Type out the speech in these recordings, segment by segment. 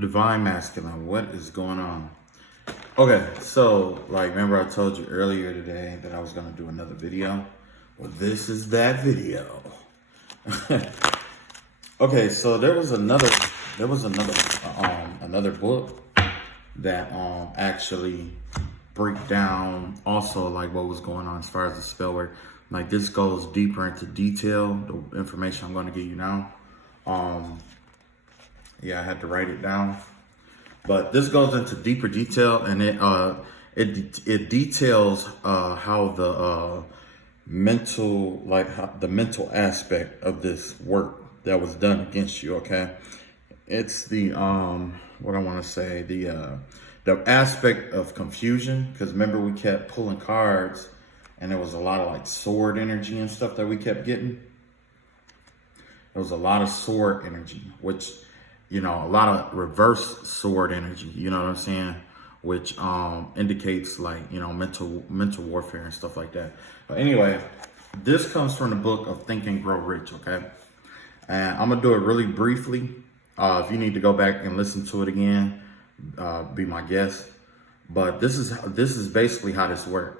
Divine Masculine, what is going on? Okay, so remember I told you earlier today that I was gonna do another video? Well, this is that video. Okay, so another book that actually break down also like what was going on as far as the spell work. Like this goes deeper into detail, the information I'm gonna give you now. Yeah, I had to write it down. But this goes into deeper detail, and it details how the mental aspect of this work that was done against you. Okay, it's the what I want to say, the aspect of confusion, because remember we kept pulling cards, and there was a lot of like sword energy and stuff that we kept getting. There was a lot of sword energy, which, you know, a lot of reverse sword energy, you know what I'm saying? Which indicates like, you know, mental warfare and stuff like that. But anyway, this comes from the book of Think and Grow Rich, okay? And I'm gonna do it really briefly. If you need to go back and listen to it again, be my guest. But this is basically how this works.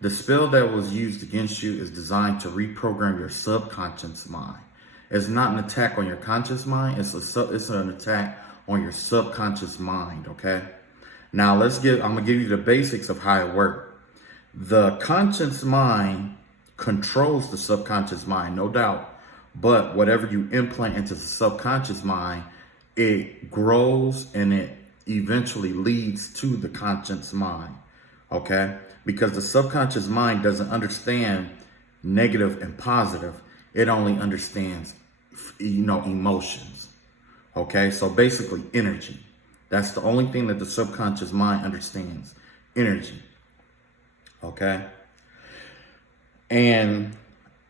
The spell that was used against you is designed to reprogram your subconscious mind. It's not an attack on your conscious mind. It's an attack on your subconscious mind, okay? Now I'm gonna give you the basics of how it works. The conscious mind controls the subconscious mind, no doubt. But whatever you implant into the subconscious mind, it grows and it eventually leads to the conscious mind, okay? Because the subconscious mind doesn't understand negative and positive. It only understands, you know, emotions. Okay, so basically energy. That's the only thing that the subconscious mind understands, energy. Okay, and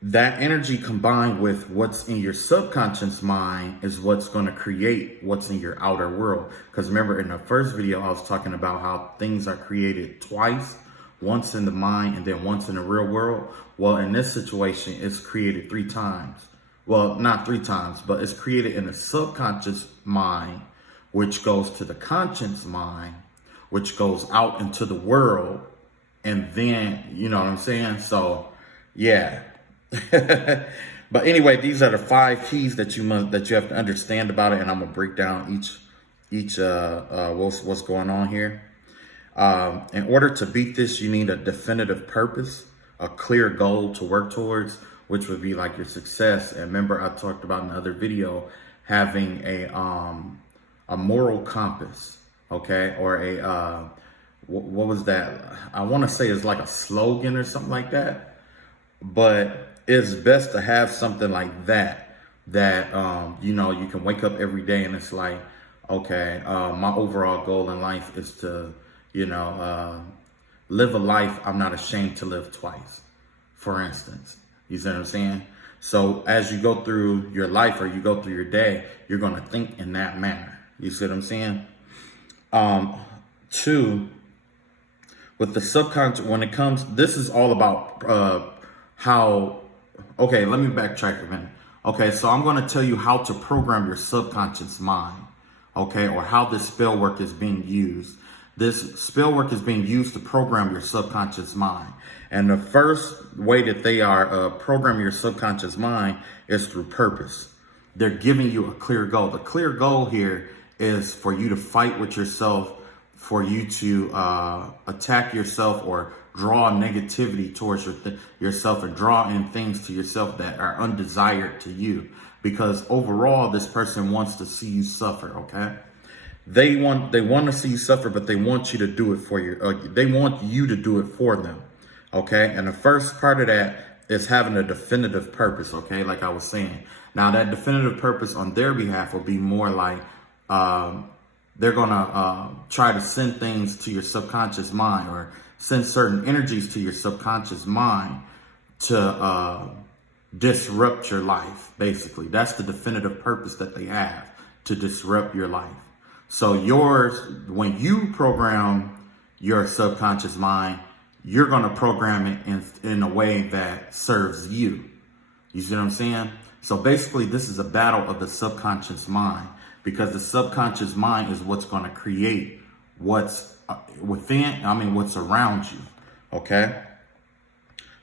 that energy combined with what's in your subconscious mind is what's going to create what's in your outer world. Because remember, in the first video I was talking about how things are created twice, once in the mind and then once in the real world. Well, in this situation, it's created 3 times. Well, not 3 times, but it's created in the subconscious mind, which goes to the conscious mind, which goes out into the world. And then, you know what I'm saying? So, yeah. But anyway, these are the 5 keys that you have to understand about it. And I'm going to break down each what's going on here. In order to beat this, you need a definitive purpose, a clear goal to work towards, which would be like your success. And remember, I talked about in the other video, having a moral compass, okay? Or a, what was that? I want to say it's like a slogan or something like that. But it's best to have something like that, you know, you can wake up every day and it's like, okay, my overall goal in life is to, you know, live a life I'm not ashamed to live twice, for instance. You see what I'm saying? So as you go through your life or you go through your day, you're going to think in that manner. You see what I'm saying? 2, with the subconscious, when it comes, this is all about how, okay, let me backtrack a minute. Okay, so I'm going to tell you how to program your subconscious mind, okay, or how this spell work is being used. This spell work is being used to program your subconscious mind. And the first way that they are programming your subconscious mind is through purpose. They're giving you a clear goal. The clear goal here is for you to fight with yourself, for you to attack yourself or draw negativity towards yourself and draw in things to yourself that are undesired to you. Because overall, this person wants to see you suffer, okay? They want to see you suffer, but they want you to do it for they want you to do it for them. Okay. And the first part of that is having a definitive purpose. Okay. Like I was saying, now that definitive purpose on their behalf will be more like, they're going to, try to send things to your subconscious mind or send certain energies to your subconscious mind to, disrupt your life. Basically, that's the definitive purpose that they have, to disrupt your life. So yours, when you program your subconscious mind, you're going to program it in a way that serves you. You see what I'm saying? So basically, this is a battle of the subconscious mind. because the subconscious mind is what's going to create what's what's around you. Okay.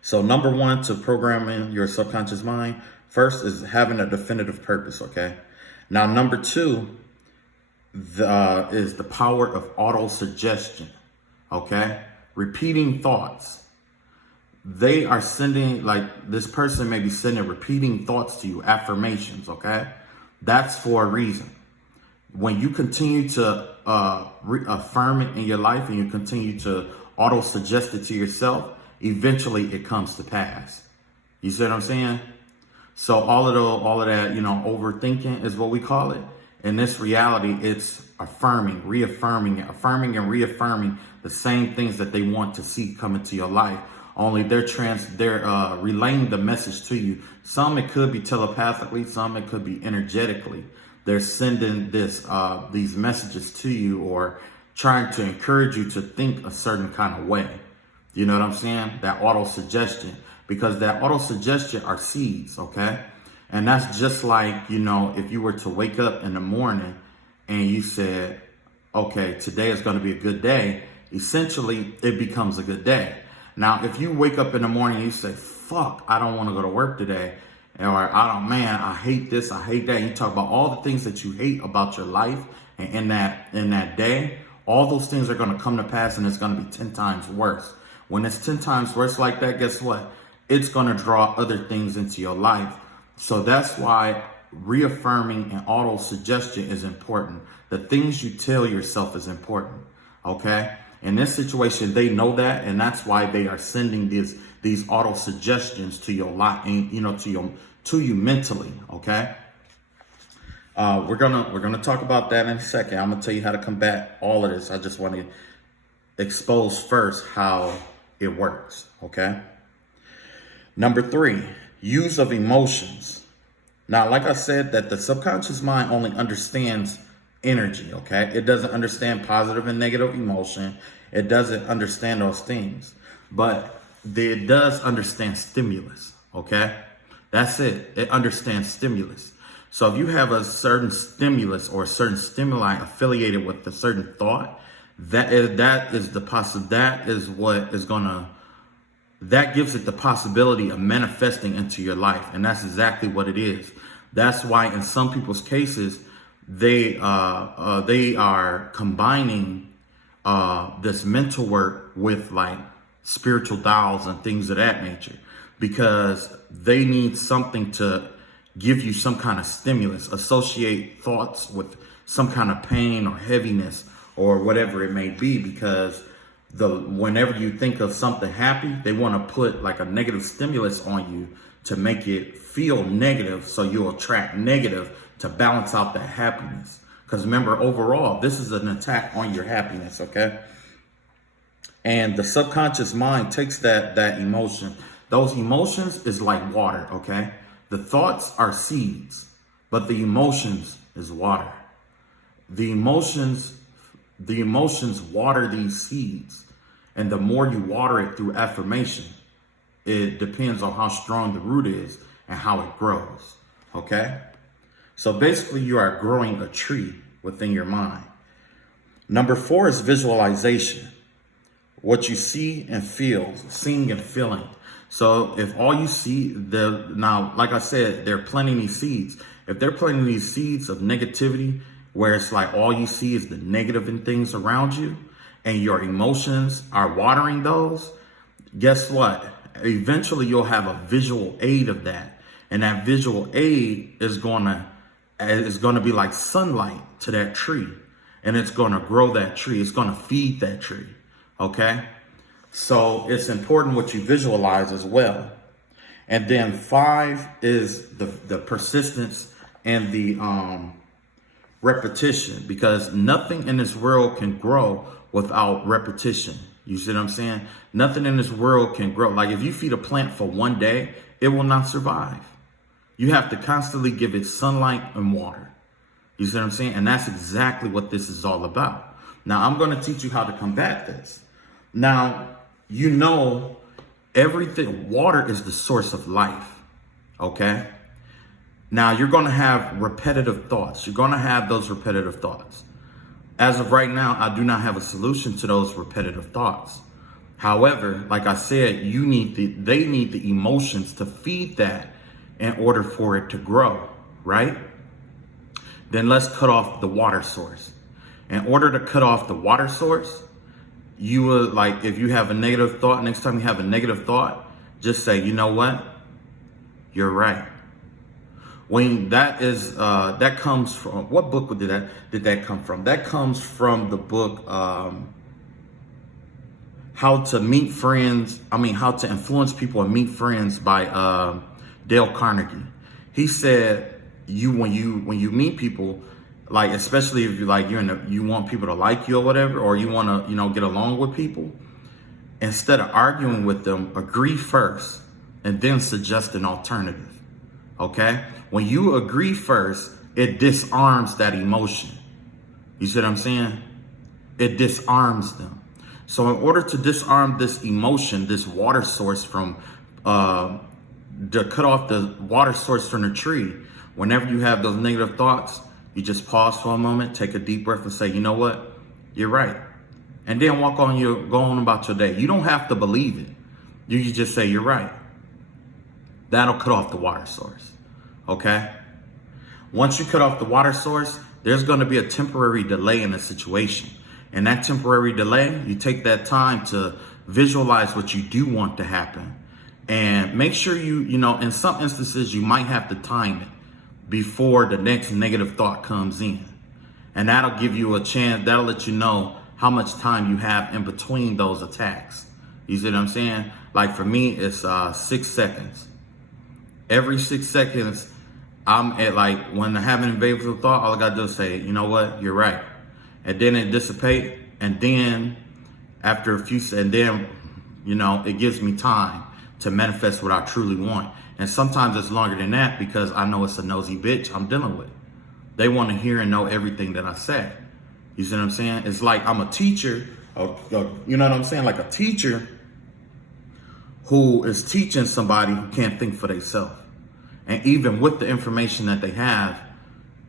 So number one to programming your subconscious mind, first is having a definitive purpose. Okay. Now, number two is the power of auto-suggestion. Okay. Repeating thoughts. They are sending, like this person may be sending repeating thoughts to you, affirmations. Okay. That's for a reason. When you continue to affirm it in your life and you continue to auto-suggest it to yourself, eventually it comes to pass. You see what I'm saying? So all of that, overthinking is what we call it. In this reality, it's affirming, reaffirming, affirming and reaffirming the same things that they want to see come into your life. Only they're relaying the message to you. Some it could be telepathically, some it could be energetically. They're sending these messages to you or trying to encourage you to think a certain kind of way. You know what I'm saying? That auto-suggestion. Because that auto-suggestion are seeds, okay? And that's just like, if you were to wake up in the morning and you said, okay, today is going to be a good day, essentially it becomes a good day. Now, if you wake up in the morning and you say, fuck, I don't want to go to work today, or I hate this, I hate that. And you talk about all the things that you hate about your life, and in that day, all those things are going to come to pass, and it's going to be 10 times worse. When it's 10 times worse like that, guess what? It's going to draw other things into your life. So that's why reaffirming and auto-suggestion is important. The things you tell yourself is important. Okay? In this situation, they know that, and that's why they are sending these auto-suggestions to your life, and to you mentally. Okay? We're gonna talk about that in a second. I'm gonna tell you how to combat all of this. I just want to expose first how it works. Okay? Number three, use of emotions. Now, like I said, that the subconscious mind only understands energy, okay? It doesn't understand positive and negative emotion. It doesn't understand those things. But it does understand stimulus, okay? That's it. It understands stimulus. So if you have a certain stimulus or a certain stimuli affiliated with a certain thought, that gives it the possibility of manifesting into your life. And that's exactly what it is. That's why in some people's cases, they are combining this mental work with like spiritual dials and things of that nature, because they need something to give you some kind of stimulus, associate thoughts with some kind of pain or heaviness or whatever it may be, because whenever you think of something happy, they want to put like a negative stimulus on you to make it feel negative, so you'll attract negative to balance out that happiness. Because remember, overall, this is an attack on your happiness, okay? And the subconscious mind takes that emotion. Those emotions is like water, okay? The thoughts are seeds, but the emotions is water. The emotions water these seeds. And the more you water it through affirmation, it depends on how strong the root is and how it grows. Okay? So basically, you are growing a tree within your mind. Number four is visualization. What you see and feel, seeing and feeling. So if all you see, now, like I said, they're planting these seeds. If they're planting these seeds of negativity, where it's like all you see is the negative in things around you, and your emotions are watering those, guess what? Eventually you'll have a visual aid of that. And that visual aid is gonna be like sunlight to that tree. And it's gonna grow that tree. It's gonna feed that tree. Okay? So it's important what you visualize as well. And then 5 is the persistence and the repetition, because nothing in this world can grow without repetition. You see what I'm saying? Nothing in this world can grow. Like if you feed a plant for one day, it will not survive. You have to constantly give it sunlight and water. You see what I'm saying? And that's exactly what this is all about. Now, I'm going to teach you how to combat this. Now, everything, water is the source of life. Okay? Now you're going to have repetitive thoughts. You're going to have those repetitive thoughts. As of right now, I do not have a solution to those repetitive thoughts. However, like I said, they need the emotions to feed that in order for it to grow, right? Then let's cut off the water source. In order to cut off the water source, you would, like, if you have a negative thought, next time you have a negative thought, just say, you know what? You're right. When that comes from, what book did that come from? That comes from the book, How to Influence People and Meet Friends by Dale Carnegie. He said, when you meet people, like, especially if you want people to like you or whatever, or you want to, get along with people, instead of arguing with them, agree first and then suggest an alternative. Okay? When you agree first, it disarms that emotion. You see what I'm saying? It disarms them. So in order to disarm this emotion, this water source to cut off the water source from the tree, whenever you have those negative thoughts, you just pause for a moment, take a deep breath and say, you know what? You're right. And then go on about your day. You don't have to believe it. You just say, you're right. That'll cut off the water source. Okay? Once you cut off the water source, there's going to be a temporary delay in the situation. And that temporary delay, you take that time to visualize what you do want to happen. And make sure in some instances, you might have to time it before the next negative thought comes in. And that'll give you a chance, that'll let you know how much time you have in between those attacks. You see what I'm saying? Like for me, it's 6 seconds. Every 6 seconds, I'm at, like, when I have an invasive thought, all I gotta do is say, you know what, you're right. And then it dissipates, and then after a few, and then, it gives me time to manifest what I truly want. And sometimes it's longer than that because I know it's a nosy bitch I'm dealing with. They want to hear and know everything that I say. You see what I'm saying? It's like I'm a teacher, you know what I'm saying? Like a teacher who is teaching somebody who can't think for themselves. And even with the information that they have,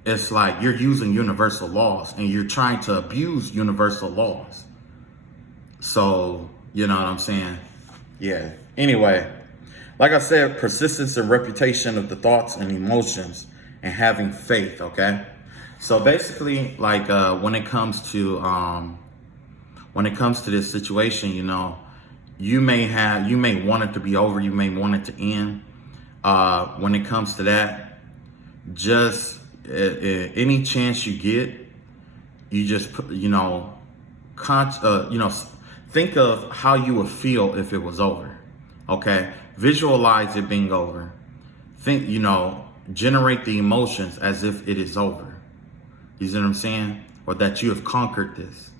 it's like you're using universal laws and you're trying to abuse universal laws. So, you know what I'm saying? Yeah. Anyway, like I said, persistence and reputation of the thoughts and emotions and having faith, okay? So basically, like when it comes to this situation, you may want it to be over, you may want it to end. When it comes to that, just any chance you get, you just think of how you would feel if it was over. Okay, visualize it being over. Think, generate the emotions as if it is over. You see what I'm saying? Or that you have conquered this,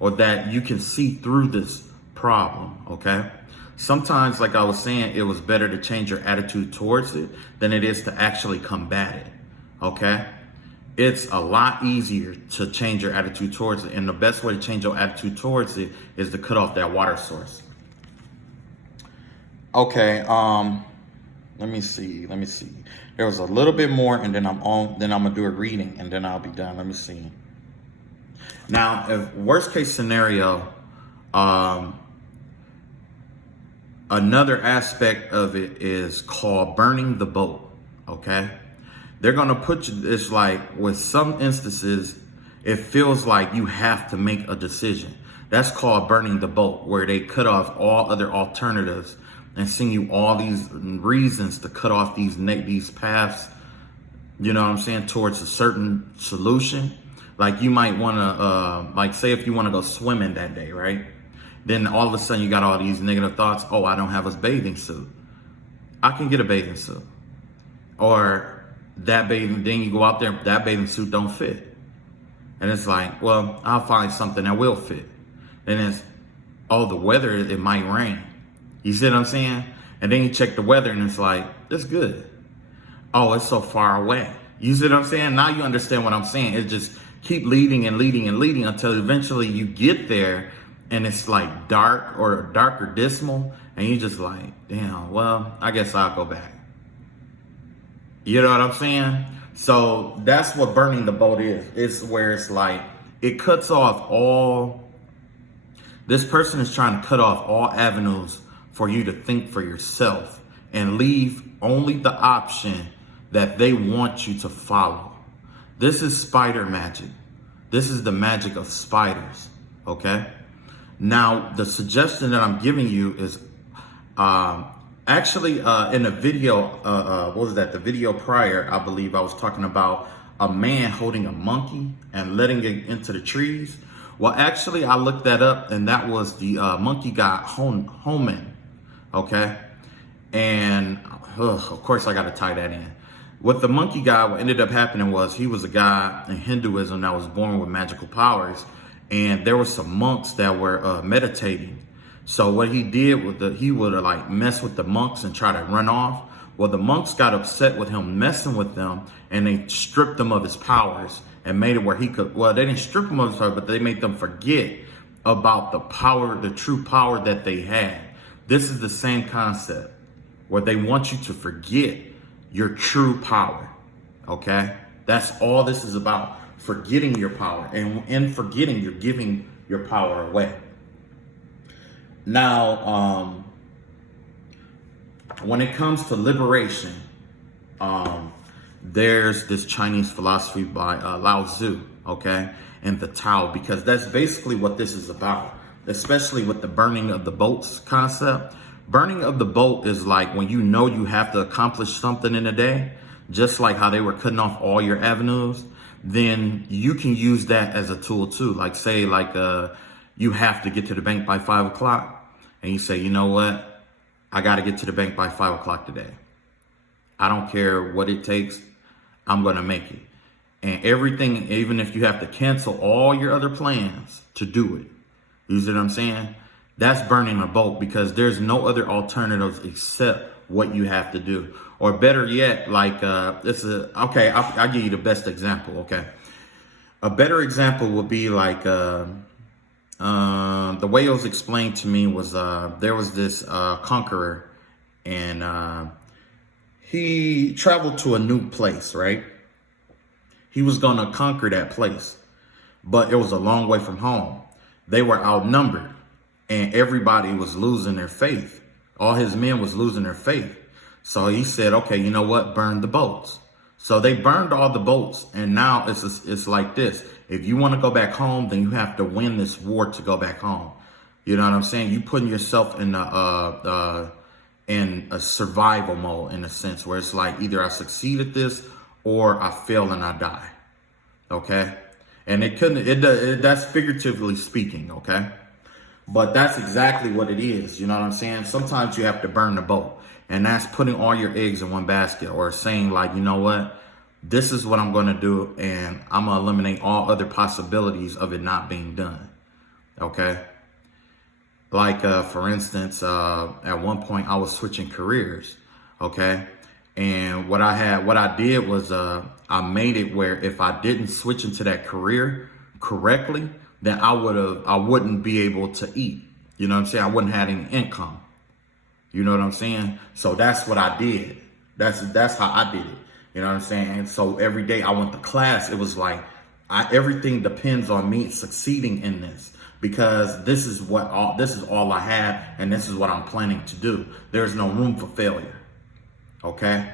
or that you can see through this problem. Okay. Sometimes, like I was saying, it was better to change your attitude towards it than it is to actually combat it. Okay. It's a lot easier to change your attitude towards it. And the best way to change your attitude towards it is to cut off that water source. Okay, let me see. There was a little bit more, and then I'm gonna do a reading, and then I'll be done. Let me see. Now, if worst case scenario, another aspect of it is called burning the boat. Okay, they're gonna put you. It's like with some instances, it feels like you have to make a decision. That's called burning the boat, where they cut off all other alternatives and send you all these reasons to cut off these paths, you know what I'm saying, towards a certain solution. Like you might want to, like say if you want to go swimming that day, right? Then all of a sudden you got all these negative thoughts. Oh, I don't have a bathing suit. I can get a bathing suit. Or then you go out there, that bathing suit don't fit. And it's like, well, I'll find something that will fit. And it's, oh, the weather, it might rain. You see what I'm saying? And then you check the weather and it's like, it's good. Oh, it's so far away. You see what I'm saying? Now you understand what I'm saying. It just keep leading and leading and leading until eventually you get there and it's like dark or dismal, and you just like, damn, well, I guess I'll go back. You see what I'm saying? It's like, well, I guess I'll go back. You know what I'm saying? So that's what burning the boat is. It's where it's like, it cuts off all, this person is trying to cut off all avenues for you to think for yourself and leave only the option that they want you to follow. This is spider magic. This is the magic of spiders, okay? Now, the suggestion that I'm giving you is actually in a video, what was that? The video prior, I believe I was talking about a man holding a monkey and letting it into the trees. Well, actually, I looked that up, and that was the monkey god Homan, okay? And of course, I got to tie that in. With the monkey god, what ended up happening was he was a guy in Hinduism that was born with magical powers, and there were some monks that were meditating. So what he did with he would like mess with the monks and try to run off. Well, the monks got upset with him messing with them, and they stripped him of his powers and made it where he could, well, they didn't strip him of his power, but they made them forget about the power, the true power that they had. This is the same concept where they want you to forget your true power, okay? That's all this is about, forgetting your power. And in forgetting, you're giving your power away. Now, when it comes to liberation, there's this Chinese philosophy by Lao Tzu, okay, and the Tao, because that's basically what this is about, especially with the burning of the boats concept. Burning of the boat is like when you know you have to accomplish something in a day, just like how they were cutting off all your avenues, then you can use that as a tool too. Like say like you have to get to the bank by 5 o'clock, and you say, you know what? I got to get to the bank by 5 o'clock today. I don't care what it takes. I'm going to make it. And everything, even if you have to cancel all your other plans to do it. You see what I'm saying? That's burning a boat, because there's no other alternatives except what you have to do. Or better yet, like okay, I'll give you the best example, okay? A better example would be like, the way it was explained to me was there was this conqueror, and he traveled to a new place, right? He was going to conquer that place, but it was a long way from home. They were outnumbered, and everybody was losing their faith. All his men was losing their faith. So he said, okay, you know what? Burn the boats. So they burned all the boats, and now it's like this. If you want to go back home, then you have to win this war to go back home. You know what I'm saying? You putting yourself in a survival mode, in a sense, where it's like either I succeed at this or I fail and I die. Okay? And that's figuratively speaking, okay? But that's exactly what it is. You know what I'm saying? Sometimes you have to burn the boat. And that's putting all your eggs in one basket, or saying like, you know what? This is what I'm going to do, and I'm going to eliminate all other possibilities of it not being done. Okay? Like, for instance, at one point I was switching careers. Okay? And what I did was I made it where if I didn't switch into that career correctly, then I wouldn't be able to eat. You know what I'm saying? I wouldn't have any income. You know what I'm saying? So that's what I did. That's how I did it. You know what I'm saying? And so every day I went to class, it was like everything depends on me succeeding in this, because this is all I have, and this is what I'm planning to do. There's no room for failure. Okay?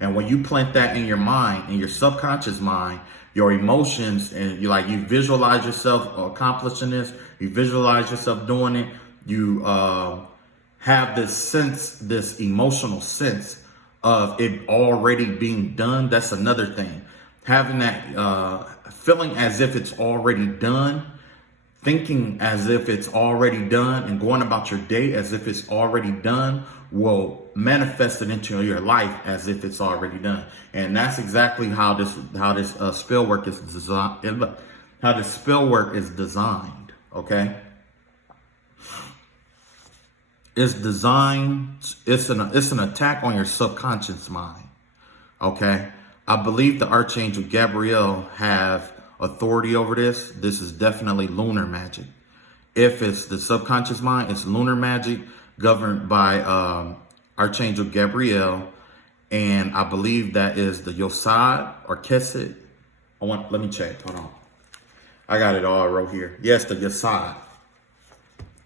And when you plant that in your mind, in your subconscious mind, your emotions, and you visualize yourself accomplishing this, you visualize yourself doing it, you have this sense, this emotional sense of it already being done. That's another thing. Having that feeling as if it's already done, thinking as if it's already done, and going about your day as if it's already done will manifest it into your life as if it's already done. And that's exactly how this spell work is designed. How this spell work is designed. Okay. It's designed, it's an attack on your subconscious mind, okay? I believe the Archangel Gabriel have authority over this. This is definitely lunar magic. If it's the subconscious mind, it's lunar magic governed by Archangel Gabriel. And I believe that is the Yosad or Kesed. Let me check. Hold on. I got it all wrote here. Yes, the Yosad.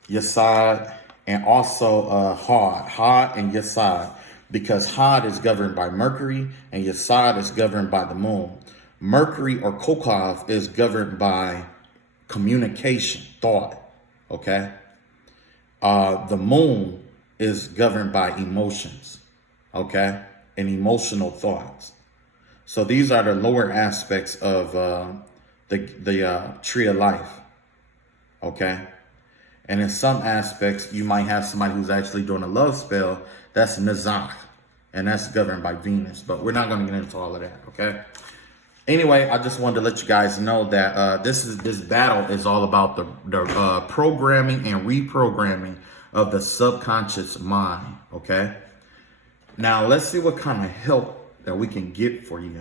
Yesod, and also Had and Yesod, because Had is governed by Mercury and Yesod is governed by the moon. Mercury or Kokav is governed by communication, thought, okay? The moon is governed by emotions, okay? And emotional thoughts. So these are the lower aspects of the tree of life, okay? And in some aspects, you might have somebody who's actually doing a love spell. That's Nazak, and that's governed by Venus. But we're not going to get into all of that, okay? Anyway, I just wanted to let you guys know that this battle is all about the programming and reprogramming of the subconscious mind, okay? Now, let's see what kind of help that we can get for you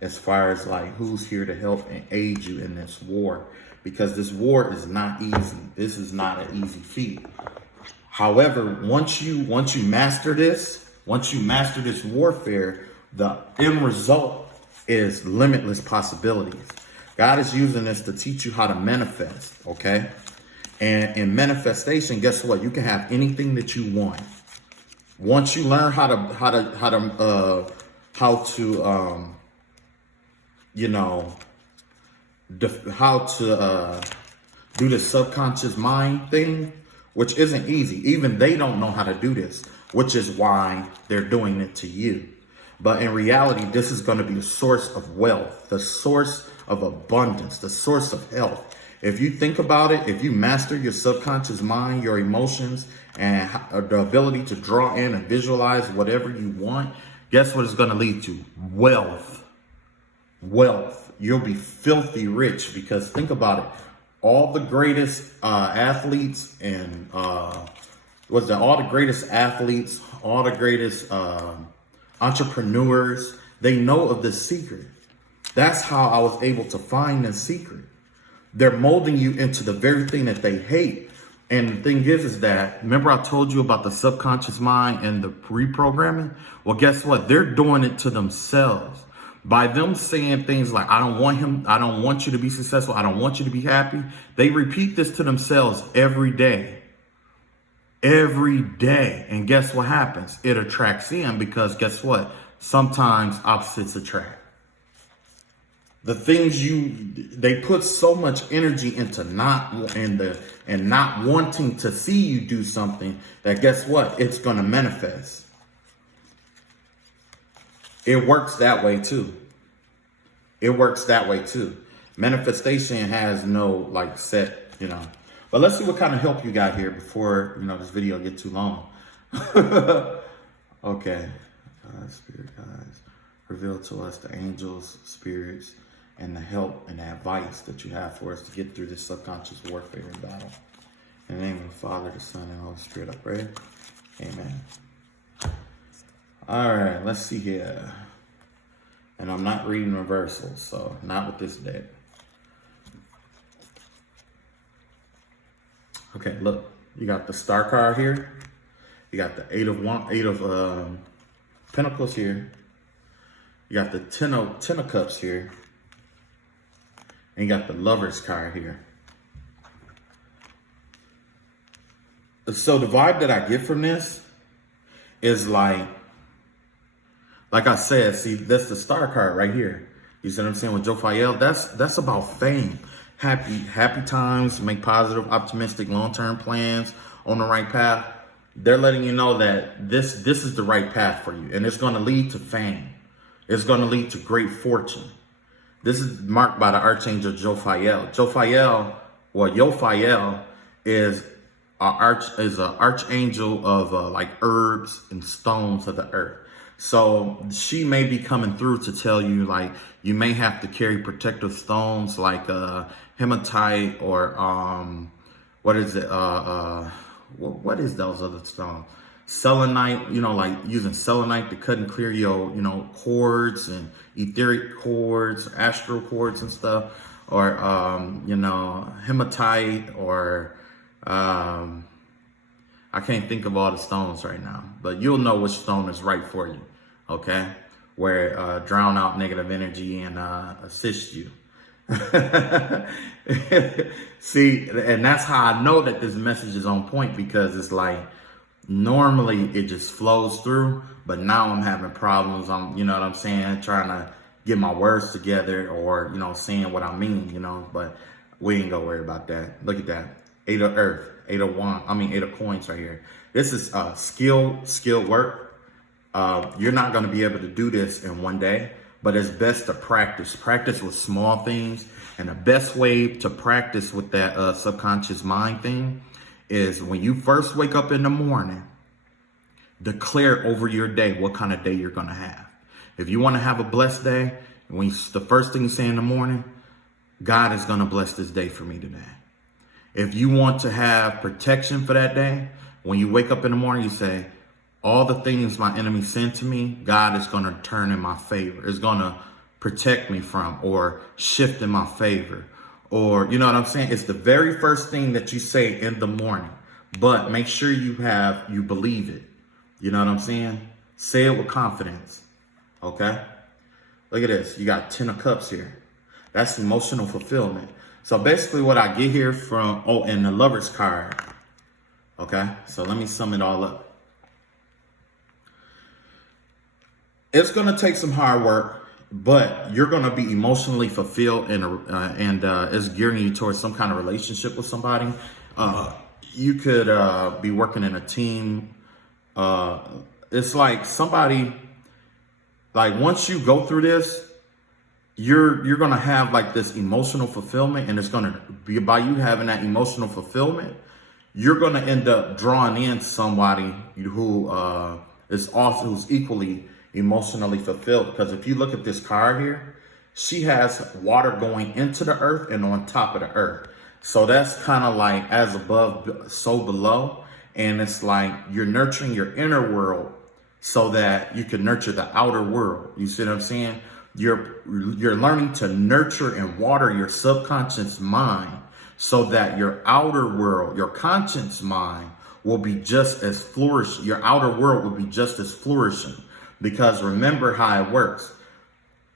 as far as like who's here to help and aid you in this war. Because this war is not easy. This is not an easy feat. However, once you master this warfare, the end result is limitless possibilities. God is using this to teach you how to manifest, okay? And in manifestation, guess what? You can have anything that you want. Once you learn how to do the subconscious mind thing, which isn't easy. Even they don't know how to do this, which is why they're doing it to you. But in reality, this is going to be a source of wealth, the source of abundance, the source of health. If you think about it, if you master your subconscious mind, your emotions, and the ability to draw in and visualize whatever you want, guess what it's going to lead to? Wealth. You'll be filthy rich, because think about it. All the greatest athletes and all the greatest entrepreneurs, they know of this secret. That's how I was able to find this secret. They're molding you into the very thing that they hate. And the thing is that, remember I told you about the subconscious mind and the reprogramming? Well, guess what? They're doing it to themselves. By them saying things like, I don't want you to be successful, I don't want you to be happy. They repeat this to themselves every day. Every day. And guess what happens? It attracts in, because guess what? Sometimes opposites attract. The things they put so much energy into not wanting to see you do something, that guess what? It's going to manifest. It works that way too. Manifestation has no set, But let's see what kind of help you got here before, this video get too long. Okay. Spirit guides, reveal to us the angels, spirits, and the help and the advice that you have for us to get through this subconscious warfare and battle. In the name of the Father, the Son, and the Holy Spirit, I pray. Amen. All right, let's see here. And I'm not reading reversals, so not with this deck. Okay, look, you got the Star card here. You got the Eight of Pentacles here. You got the Ten of Cups here. And you got the Lovers card here. So the vibe that I get from this is like I said, see, that's the Star card right here. You see what I'm saying with Jophiel? That's about fame. Happy times, make positive, optimistic, long-term plans on the right path. They're letting you know that this is the right path for you, and it's going to lead to fame. It's going to lead to great fortune. This is marked by the Archangel Jophiel. Jophiel is an archangel of like herbs and stones of the earth. So she may be coming through to tell you, like, you may have to carry protective stones like hematite or what is it? What is those other stones? Selenite, like using selenite to cut and clear your, cords and etheric cords, astral cords and stuff, or hematite, or I can't think of all the stones right now, but you'll know which stone is right for you. okay? Where it drown out negative energy and assist you. See, and that's how I know that this message is on point, because it's like, normally it just flows through, but now I'm having problems. You know what I'm saying, trying to get my words together, or, saying what I mean, but we ain't gonna worry about that. Look at that. 8 of earth, 8 of wand, 8 of coins right here. This is skilled work. You're not gonna be able to do this in one day, but it's best to practice with small things. And the best way to practice with that subconscious mind thing is, when you first wake up in the morning, declare over your day what kind of day you're going to have. If you want to have a blessed day, the first thing you say in the morning, God is going to bless this day for me today. If you want to have protection for that day, when you wake up in the morning, you say, all the things my enemy sent to me, God is going to turn in my favor. It's going to protect me from, or shift in my favor. Or, you know what I'm saying? It's the very first thing that you say in the morning, but make sure you believe it. You know what I'm saying? Say it with confidence. Okay. Look at this. You got 10 of cups here. That's emotional fulfillment. So basically what I get here from, and the Lover's card. Okay. So let me sum it all up. It's going to take some hard work, but you're going to be emotionally fulfilled, and it's gearing you towards some kind of relationship with somebody. You could be working in a team. It's like somebody, like, once you go through this, you're going to have like this emotional fulfillment, and it's going to be by you having that emotional fulfillment. You're going to end up drawing in somebody who who's equally emotionally fulfilled. Because if you look at this card here, she has water going into the earth and on top of the earth. So that's kind of like as above, so below. And it's like you're nurturing your inner world so that you can nurture the outer world. You see what I'm saying? You're learning to nurture and water your subconscious mind so that your outer world, your conscious mind, will be just as flourishing. Your outer world will be just as flourishing. Because remember how it works.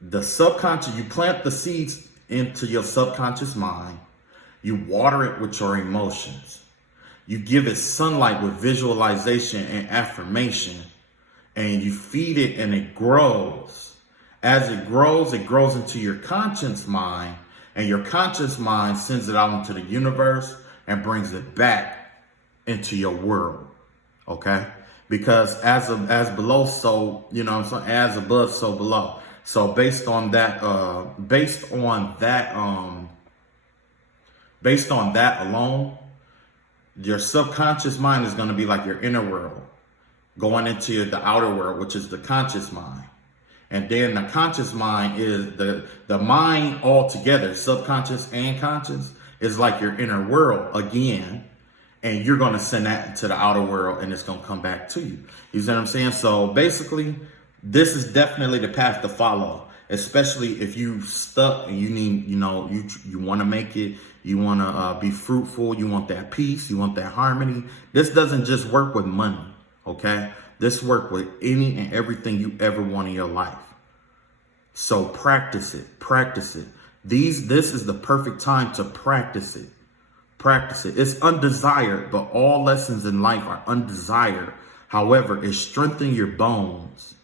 The subconscious, you plant the seeds into your subconscious mind. You water it with your emotions. You give it sunlight with visualization and affirmation. And you feed it and it grows. As it grows into your conscious mind. And your conscious mind sends it out into the universe and brings it back into your world. Okay? Because as below, so, as above, so below. So based on that alone, your subconscious mind is going to be like your inner world going into the outer world, which is the conscious mind. And then the conscious mind is the mind altogether, subconscious and conscious, is like your inner world again. And you're going to send that to the outer world, and it's going to come back to you. You see what I'm saying? So basically, this is definitely the path to follow, especially if you stuck and you need, you want to make it. You want to be fruitful. You want that peace. You want that harmony. This doesn't just work with money. Okay. This works with any and everything you ever want in your life. So practice it. Practice it. This is the perfect time to practice it. Practice it. It's undesired, but all lessons in life are undesired. However, it strengthens your bones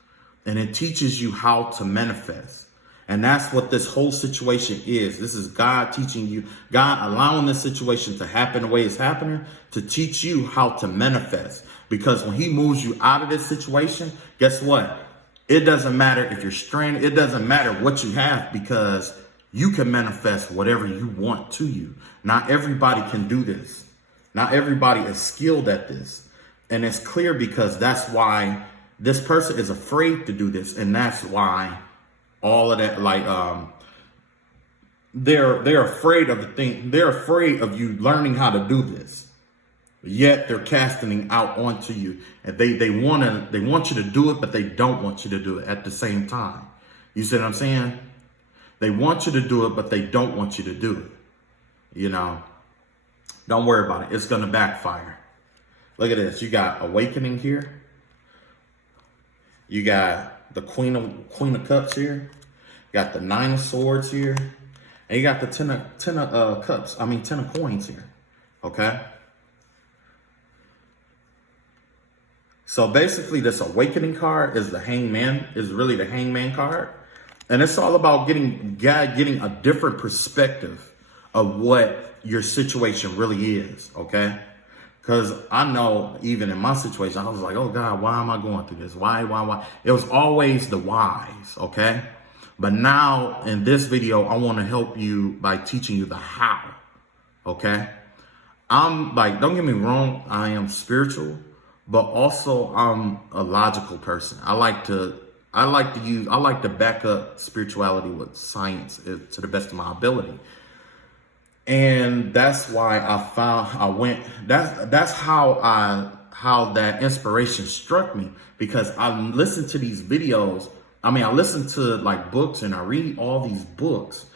and it teaches you how to manifest. And that's what this whole situation is. This is God teaching you, God allowing this situation to happen the way it's happening to teach you how to manifest. Because when he moves you out of this situation, guess what? It doesn't matter if you're stranded. It doesn't matter what you have, because you can manifest whatever you want to you. Not everybody can do this. Not everybody is skilled at this. And it's clear because that's why this person is afraid to do this. And that's why all of that, like, they're afraid of the thing. They're afraid of you learning how to do this. Yet they're casting it out onto you. And they want you to do it, but they don't want you to do it at the same time. You see what I'm saying? They want you to do it, but they don't want you to do it. Don't worry about it. It's going to backfire. Look at this. You got awakening here. You got the Queen of Cups here. You got the Nine of Swords here. And you got the ten of Cups. I mean, 10 of Coins here. Okay. So basically, this Awakening card is the Hangman, is really the Hangman card. And it's all about getting a different perspective of what your situation really is, okay? Because I know even in my situation, I was like, oh God, why am I going through this? Why? It was always the whys, okay? But now in this video, I want to help you by teaching you the how, okay? I'm like, don't get me wrong, I am spiritual, but also I'm a logical person. I like to back up spirituality with science to the best of my ability. And that's why that's how that inspiration struck me, because I listened to these videos. I mean, I listen to like books and I read all these books,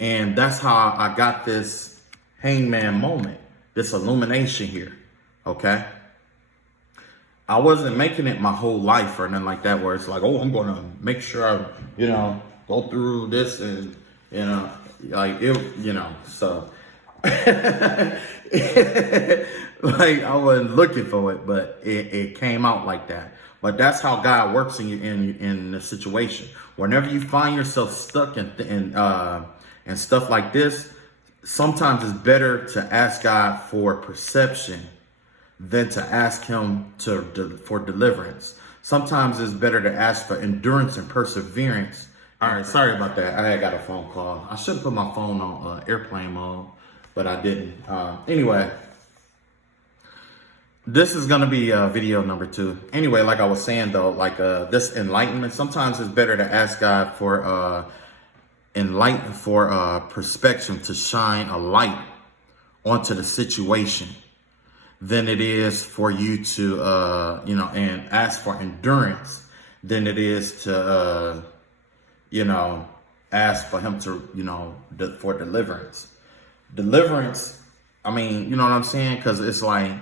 and that's how I got this Hangman moment, this illumination here. Okay. I wasn't making it my whole life or nothing like that, where it's like, oh, I'm going to make sure I, go through this and, like it, so like I wasn't looking for it, but it came out like that. But that's how God works in the situation. Whenever you find yourself stuck in stuff like this, sometimes it's better to ask God for perception than to ask him for deliverance. Sometimes it's better to ask for endurance and perseverance. All right, sorry about that. I had got a phone call. I should have put my phone on airplane mode, but I didn't. Anyway, this is going to be video number 2. Anyway, like I was saying though, like this enlightenment, sometimes it's better to ask God for perspective to shine a light onto the situation than it is for you to, and ask for endurance than it is to, ask for him to, for deliverance. Deliverance, I mean, you know what I'm saying? Because it's like,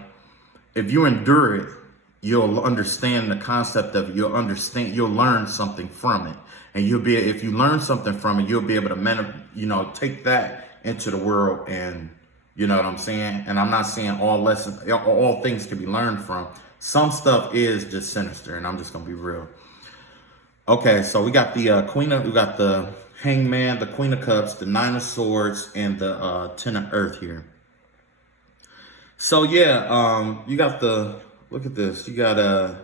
if you endure it, you'll understand the concept of it. You'll learn something from it. And if you learn something from it, you'll be able to, take that into the world. And you know what I'm saying? And I'm not saying all things can be learned from. Some stuff is just sinister, and I'm just gonna be real. Okay, so we got the we got the Hangman, the Queen of Cups, the Nine of Swords, and the 10 of Earth here. So yeah, you got look at this. You got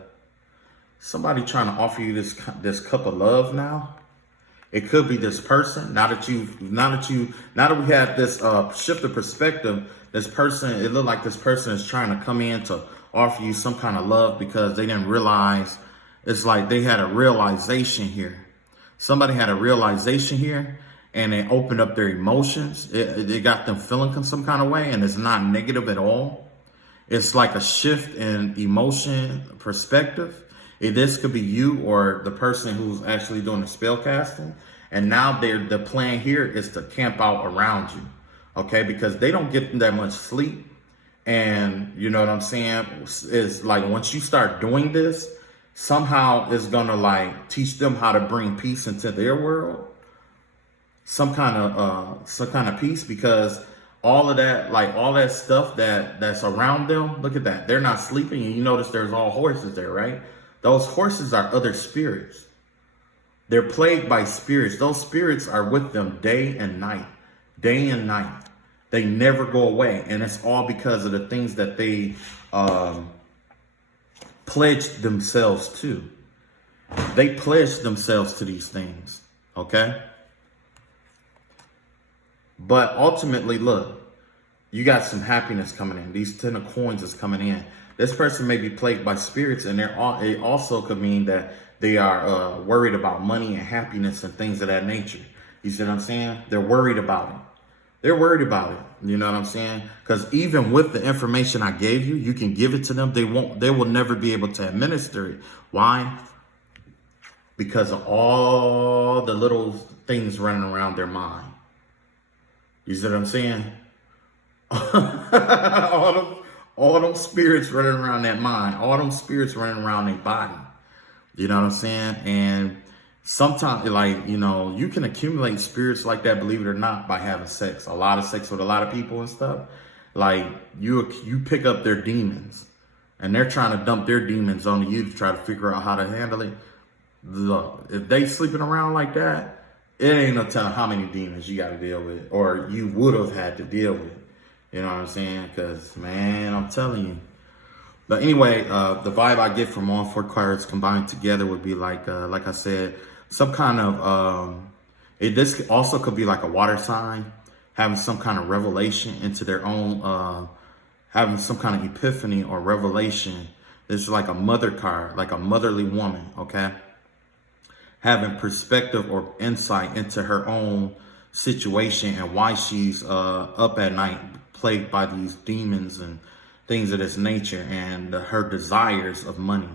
somebody trying to offer you this cup of love now. It could be this person. Now that we have this shift of perspective, it looked like this person is trying to come in to offer you some kind of love because they didn't realize. It's like they had a realization here. Somebody had a realization here, and they opened up their emotions. It got them feeling some kind of way, and it's not negative at all. It's like a shift in emotion perspective. This could be you or the person who's actually doing the spell casting. And now the plan here is to camp out around you. Okay, because they don't get that much sleep. And you know what I'm saying? It's like once you start doing this, somehow it's gonna like teach them how to bring peace into their world. Some kind of peace, because all that stuff that's around them, look at that. They're not sleeping, and you notice there's all horses there, right? Those horses are other spirits. They're plagued by spirits. Those spirits are with them day and night. Day and night. They never go away. And it's all because of the things that they pledged themselves to. They pledged themselves to these things. Okay? But ultimately, look, you got some happiness coming in. These 10 of coins is coming in. This person may be plagued by spirits, and it also could mean that they are worried about money and happiness and things of that nature. You see what I'm saying? They're worried about it. They're worried about it. You know what I'm saying? Because even with the information I gave you, you can give it to them. They will never be able to administer it. Why? Because of all the little things running around their mind. You see what I'm saying? all them spirits running around that mind, all them spirits running around their body. You know what I'm saying? And sometimes, like, you know, you can accumulate spirits like that, believe it or not, by having sex, a lot of sex with a lot of people and stuff. Like, you pick up their demons, and they're trying to dump their demons onto you to try to figure out how to handle it. Look, if they sleeping around like that, it ain't no telling how many demons you got to deal with, or you would have had to deal with. You know what I'm saying? Because, man, I'm telling you. But anyway, the vibe I get from all four cards combined together would be like I said, some kind of, this also could be like a water sign, having some kind of revelation into their own, having some kind of epiphany or revelation. This is like a mother card, like a motherly woman, okay? Having perspective or insight into her own situation and why she's up at night, plagued by these demons and things of this nature, and her desires of money.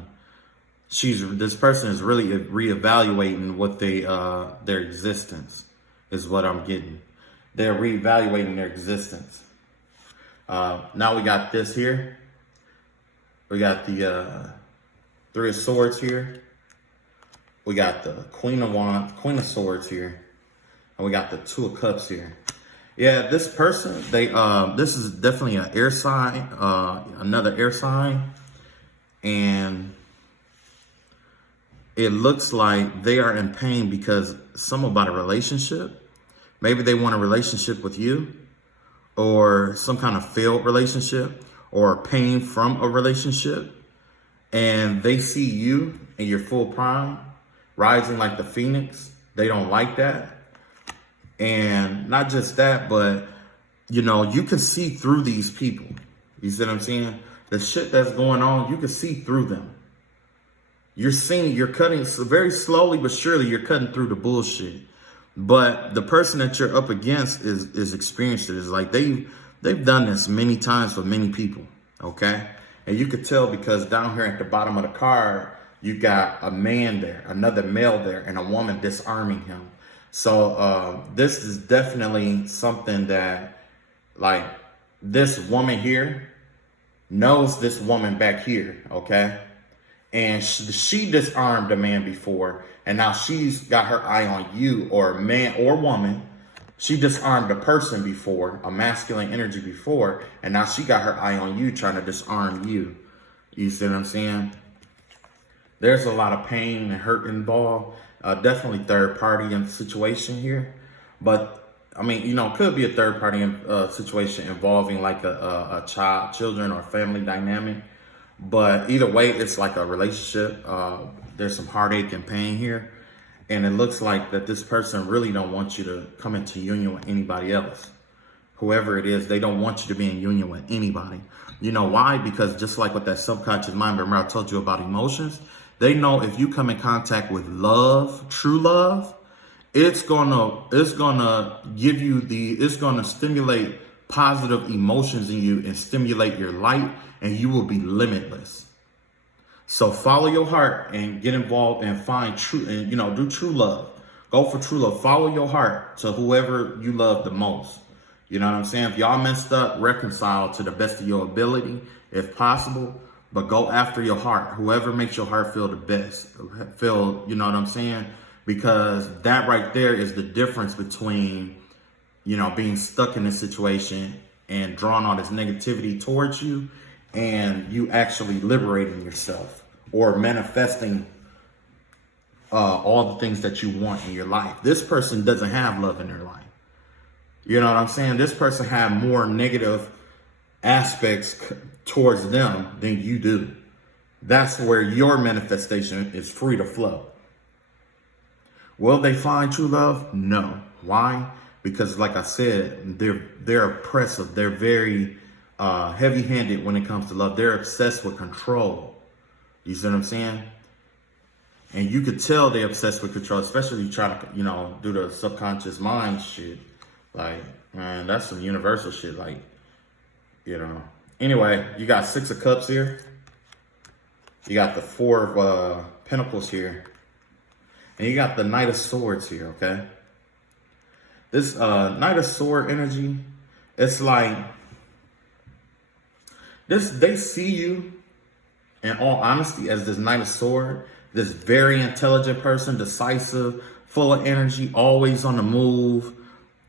This person is really reevaluating what their existence is what I'm getting. They're reevaluating their existence. Now we got this here. We got the Three of Swords here. We got the Queen of Swords here. And we got the Two of Cups here. Yeah, this person, this is definitely an air sign, another air sign. And it looks like they are in pain because something about a relationship. Maybe they want a relationship with you, or some kind of failed relationship, or pain from a relationship. And they see you in your full prime, rising like the phoenix. They don't like that. And not just that, but, you know, you can see through these people. You see what I'm saying? The shit that's going on, you can see through them. You're cutting very slowly, but surely you're cutting through the bullshit. But the person that you're up against is experienced. It's like they've done this many times with many people, okay? And you could tell because down here at the bottom of the card, you got a man there, another male there, and a woman disarming him. So this is definitely something that, like, this woman here knows this woman back here, okay? And she disarmed a man before, and now she's got her eye on you, or a man or woman. She disarmed a person before, a masculine energy before, and now she got her eye on you, trying to disarm you. You see what I'm saying? There's a lot of pain and hurt involved. Definitely third party in the situation here. But, I mean, you know, it could be a third party situation involving like a children or family dynamic. But either way, it's like a relationship. There's some heartache and pain here. And it looks like that this person really don't want you to come into union with anybody else. Whoever it is, they don't want you to be in union with anybody. You know why? Because just like with that subconscious mind, remember I told you about emotions? They know if you come in contact with love, true love, it's gonna give you it's gonna stimulate positive emotions in you and stimulate your light, and you will be limitless. So follow your heart and get involved and find true, and, you know, do true love. Go for true love. Follow your heart to whoever you love the most. You know what I'm saying? If y'all messed up, reconcile to the best of your ability, if possible. But go after your heart. Whoever makes your heart feel the best. Feel, you know what I'm saying? Because that right there is the difference between, you know, being stuck in a situation and drawing all this negativity towards you, and you actually liberating yourself or manifesting all the things that you want in your life. This person doesn't have love in their life. You know what I'm saying? This person have more negative aspects towards them than you do. That's where your manifestation is free to flow. Will they find true love? No. Why? Because like I said, they're oppressive. They're very heavy-handed when it comes to love. They're obsessed with control. You see what I'm saying? And you could tell they're obsessed with control, especially if you try to, you know, do the subconscious mind shit. Like, man, that's some universal shit. Like, you know. Anyway, you got Six of Cups here. You got the Four of Pentacles here. And you got the Knight of Swords here, okay? This Knight of Sword energy, it's like, they see you, in all honesty, as this Knight of Sword. this very intelligent person, decisive, full of energy, always on the move,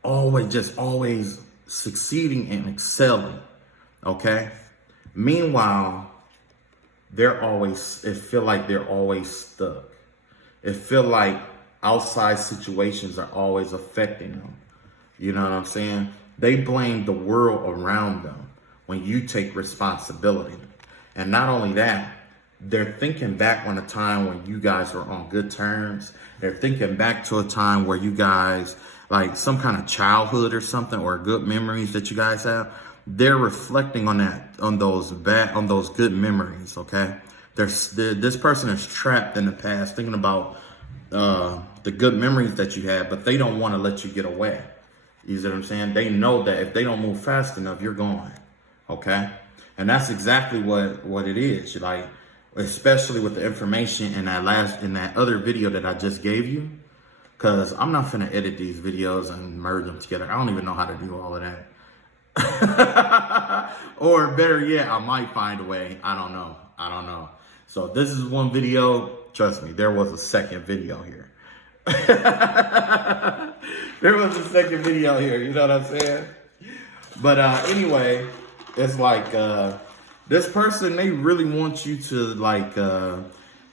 always succeeding and excelling. Okay. Meanwhile, it feel like they're always stuck. It feel like outside situations are always affecting them. You know what I'm saying? They blame the world around them when you take responsibility. And not only that, they're thinking back on a time when you guys were on good terms. They're thinking back to a time where you guys, like some kind of childhood or something, or good memories that you guys have. They're reflecting on that, on those good memories. Okay, this person is trapped in the past, thinking about the good memories that you had, but they don't want to let you get away. You see what I'm saying? They know that if they don't move fast enough, you're gone. Okay, and that's exactly what it is. Like, especially with the information in that other video that I just gave you, because I'm not finna edit these videos and merge them together. I don't even know how to do all of that. Or better yet, I might find a way. I don't know. So this is one video. Trust me, there was a second video here. There was a second video here. You know what I'm saying? But anyway, it's like this person, they really want you to like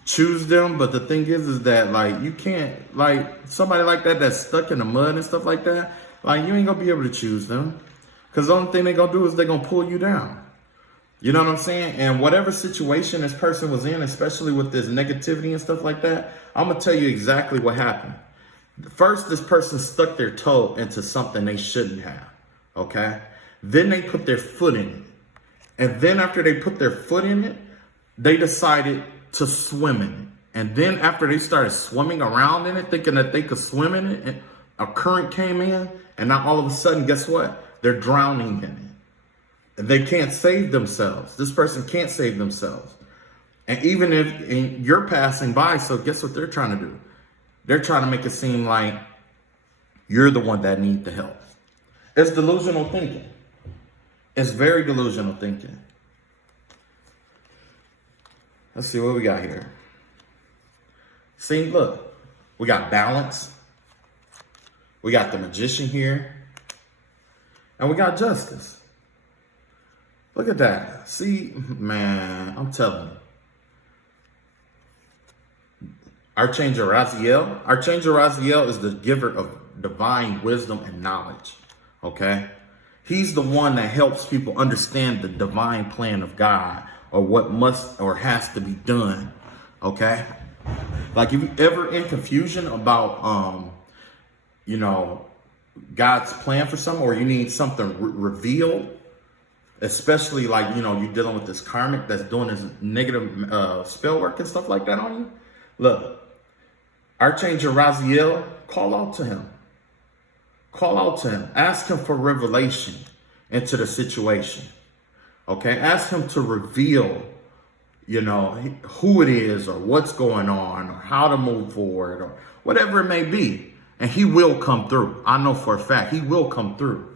choose them. But the thing is that like you can't, like somebody like that that's stuck in the mud and stuff like that. Like you ain't gonna be able to choose them. Because the only thing they're going to do is they're going to pull you down. You know what I'm saying? And whatever situation this person was in, especially with this negativity and stuff like that, I'm going to tell you exactly what happened. First, this person stuck their toe into something they shouldn't have. Okay? Then they put their foot in it. And then after they put their foot in it, they decided to swim in it. And then after they started swimming around in it, thinking that they could swim in it, and a current came in. And now all of a sudden, guess what? They're drowning in it. They can't save themselves. This person can't save themselves. And even if you're passing by, so guess what they're trying to do? They're trying to make it seem like you're the one that needs the help. It's delusional thinking. It's very delusional thinking. Let's see what we got here. See, look, we got balance. We got the magician here. And we got justice. Look at that. See, man, I'm telling you. Archangel Raziel. Archangel Raziel is the giver of divine wisdom and knowledge. Okay? He's the one that helps people understand the divine plan of God, or what must or has to be done. Okay? Like if you're ever in confusion about, God's plan for something, or you need something revealed, especially like, you're dealing with this karmic that's doing this negative spell work and stuff like that on you. Look, Archangel Raziel, call out to him. Call out to him. Ask him for revelation into the situation. Okay? Ask him to reveal, who it is, or what's going on, or how to move forward, or whatever it may be. And he will come through. I know for a fact he will come through.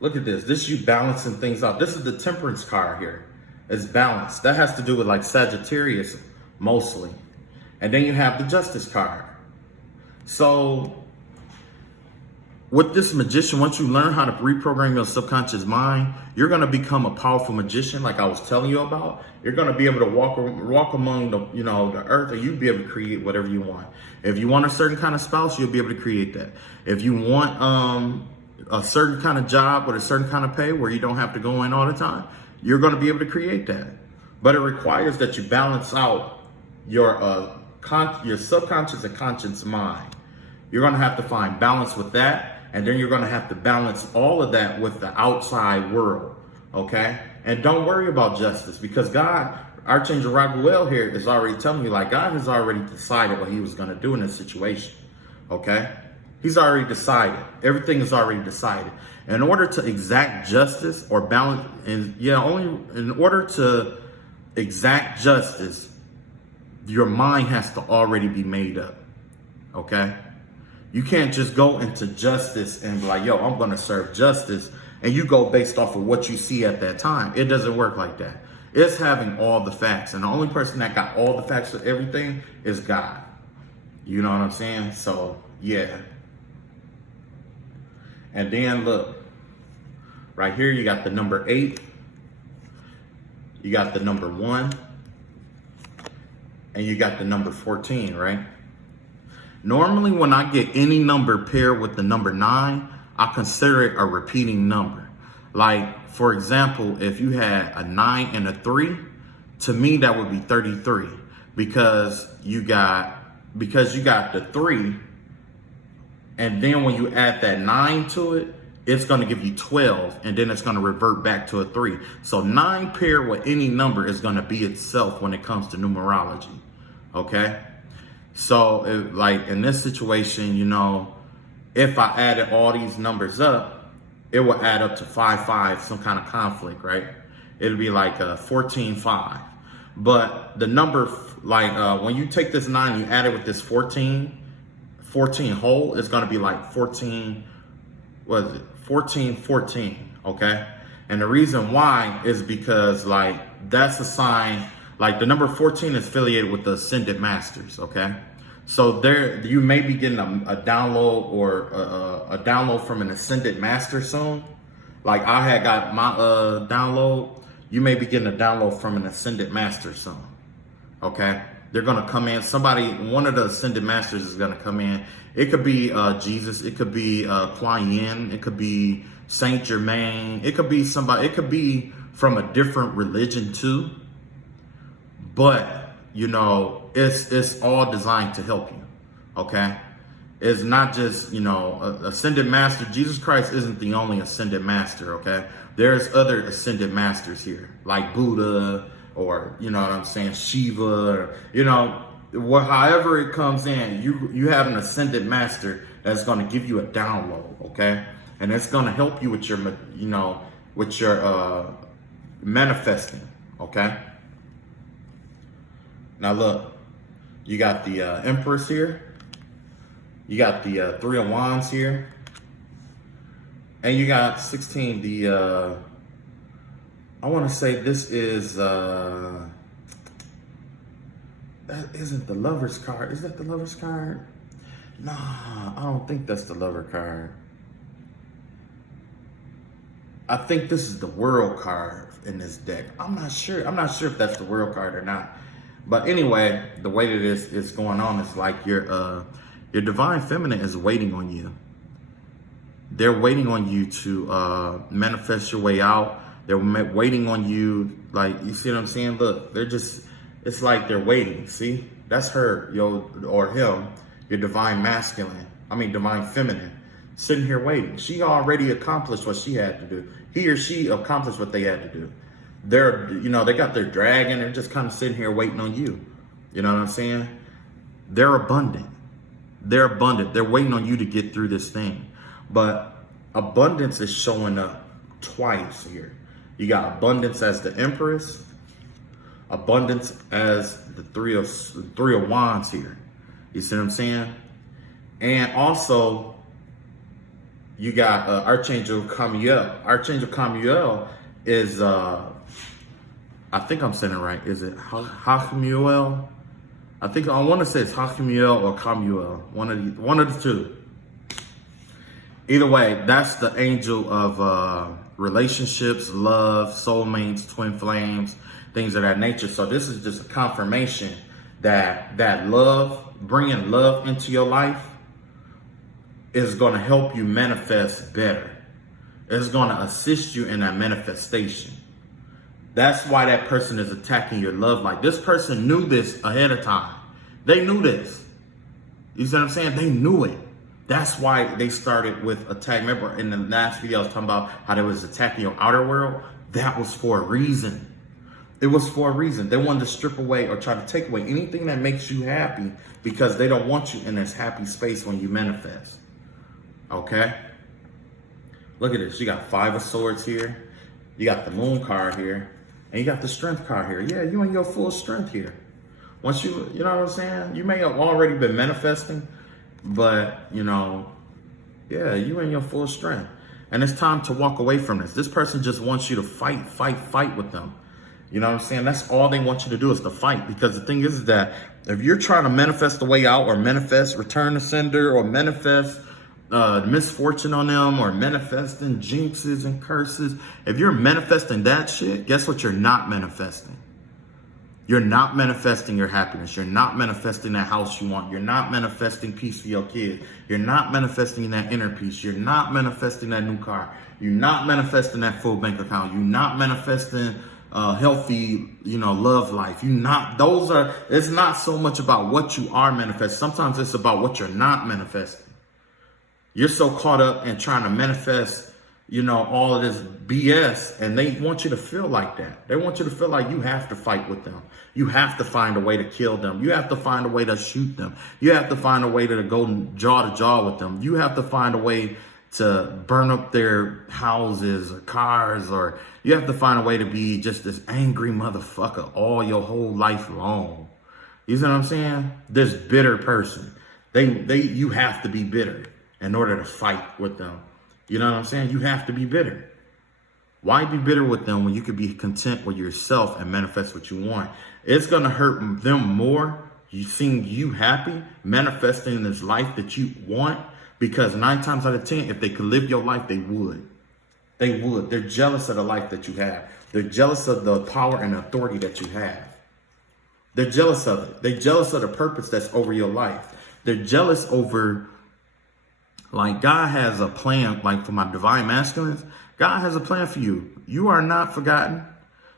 Look at this. This is you balancing things out. This is the temperance card here. It's balance. That has to do with like Sagittarius mostly. And then you have the justice card. So with this magician, once you learn how to reprogram your subconscious mind, you're going to become a powerful magician, like I was telling you about. You're going to be able to walk among the earth, and you'll be able to create whatever you want. If you want a certain kind of spouse, you'll be able to create that. If you want a certain kind of job with a certain kind of pay where you don't have to go in all the time, you're going to be able to create that. But it requires that you balance out your subconscious and conscious mind. You're going to have to find balance with that. And then you're going to have to balance all of that with the outside world. Okay? And don't worry about justice, because God, Archangel Raguel here is already telling you, like, God has already decided what he was going to do in this situation. Okay? He's already decided. Everything is already decided. In order to exact justice or balance, only in order to exact justice, your mind has to already be made up. Okay? You can't just go into justice and be like, yo, I'm going to serve justice, and you go based off of what you see at that time. It doesn't work like that. It's having all the facts. And the only person that got all the facts of everything is God. You know what I'm saying? So, yeah. And then look, right here, you got the number 8. You got the number 1. And you got the number 14, right? Normally, when I get any number paired with the number 9, I consider it a repeating number. Like, for example, if you had a 9 and a 3, to me, that would be 33 because you got the 3. And then when you add that 9 to it, it's going to give you 12, and then it's going to revert back to a 3. So 9 paired with any number is going to be itself when it comes to numerology. Okay? So, like in this situation, you know, if I added all these numbers up, it will add up to 5, some kind of conflict, right? It'll be like 14-5. But the number, like when you take this 9 and you add it with this 14 whole, it's going to be like 14, what is it? 14, okay? And the reason why is because like that's a sign, like the number 14 is affiliated with the Ascended Masters, okay? So there, you may be getting a download or a download from an Ascended Master soon. Like I had got my download. You may be getting a download from an Ascended Master soon, okay? They're gonna come in. One of the Ascended Masters is gonna come in. It could be Jesus. It could be Kuan Yin. It could be Saint Germain. It could be somebody. It could be from a different religion too. But you know, it's all designed to help you. Okay, it's not just, you know, Ascended Master. Jesus Christ isn't the only Ascended Master. Okay, there's other Ascended Masters here, like Buddha. Or, you know what I'm saying, Shiva, or, you know, however it comes in, you have an Ascended Master that's going to give you a download, okay? And it's going to help you with your, you know, with your manifesting, okay? Now look, you got the Empress here. You got the 3 of Wands here. And you got 16, the... I want to say this is, that isn't the Lover's card. Is that the Lover's card? Nah, I don't think that's the Lover card. I think this is the World card in this deck. I'm not sure. I'm not sure if that's the World card or not. But anyway, the way that it's going on is like your Divine Feminine is waiting on you. They're waiting on you to manifest your way out. They're waiting on you, like, you see what I'm saying? Look, they're just, it's like they're waiting, see? That's her, or him, your divine feminine, sitting here waiting. She already accomplished what she had to do. He or she accomplished what they had to do. They're, you know, they got their dragon, they're just kind of sitting here waiting on you. You know what I'm saying? They're abundant. They're abundant. They're waiting on you to get through this thing. But abundance is showing up twice here. You got abundance as the Empress, abundance as the three of Wands here. You see what I'm saying? And also, you got Archangel Chamuel. Archangel Chamuel is, I think I'm saying it right. Is it Hachamuel? I think I want to say it's Hachamuel or Chamuel. One of the two. Either way, that's the angel of relationships, love, soulmates, twin flames, things of that nature. So this is just a confirmation that love, bringing love into your life, is going to help you manifest better. It's going to assist you in that manifestation. That's why that person is attacking your love life. This person knew this ahead of time. They knew this. You see what I'm saying? They knew it. That's why they started with attack. Remember in the last video I was talking about how they was attacking your outer world? That was for a reason. It was for a reason. They wanted to strip away or try to take away anything that makes you happy because they don't want you in this happy space when you manifest. Okay? Look at this. You got 5 of Swords here. You got the Moon card here. And you got the Strength card here. Yeah, you in your full strength here. Once you know what I'm saying? You may have already been manifesting, but, you know, yeah, you in your full strength. And it's time to walk away from this. This person just wants you to fight with them. You know what I'm saying? That's all they want you to do is to fight. Because the thing is that if you're trying to manifest the way out, or manifest return to sender, or manifest misfortune on them, or manifesting jinxes and curses, if you're manifesting that shit, guess what you're not manifesting? You're not manifesting your happiness. You're not manifesting that house you want. You're not manifesting peace for your kids. You're not manifesting that inner peace. You're not manifesting that new car. You're not manifesting that full bank account. You're not manifesting healthy, love life. It's not so much about what you are manifesting. Sometimes it's about what you're not manifesting. You're so caught up in trying to manifest, all of this BS, and they want you to feel like that. They want you to feel like you have to fight with them. You have to find a way to kill them. You have to find a way to shoot them. You have to find a way to go jaw to jaw with them. You have to find a way to burn up their houses or cars, or you have to find a way to be just this angry motherfucker all your whole life long. You see what I'm saying? This bitter person. You have to be bitter in order to fight with them. You know what I'm saying? You have to be bitter. Why be bitter with them when you could be content with yourself and manifest what you want? It's going to hurt them more, seeing you happy, manifesting this life that you want, because 9 times out of 10, if they could live your life, they would. They would. They're jealous of the life that you have. They're jealous of the power and authority that you have. They're jealous of it. They're jealous of the purpose that's over your life. They're jealous over, like, God has a plan, like for my divine masculines, God has a plan for you. You are not forgotten.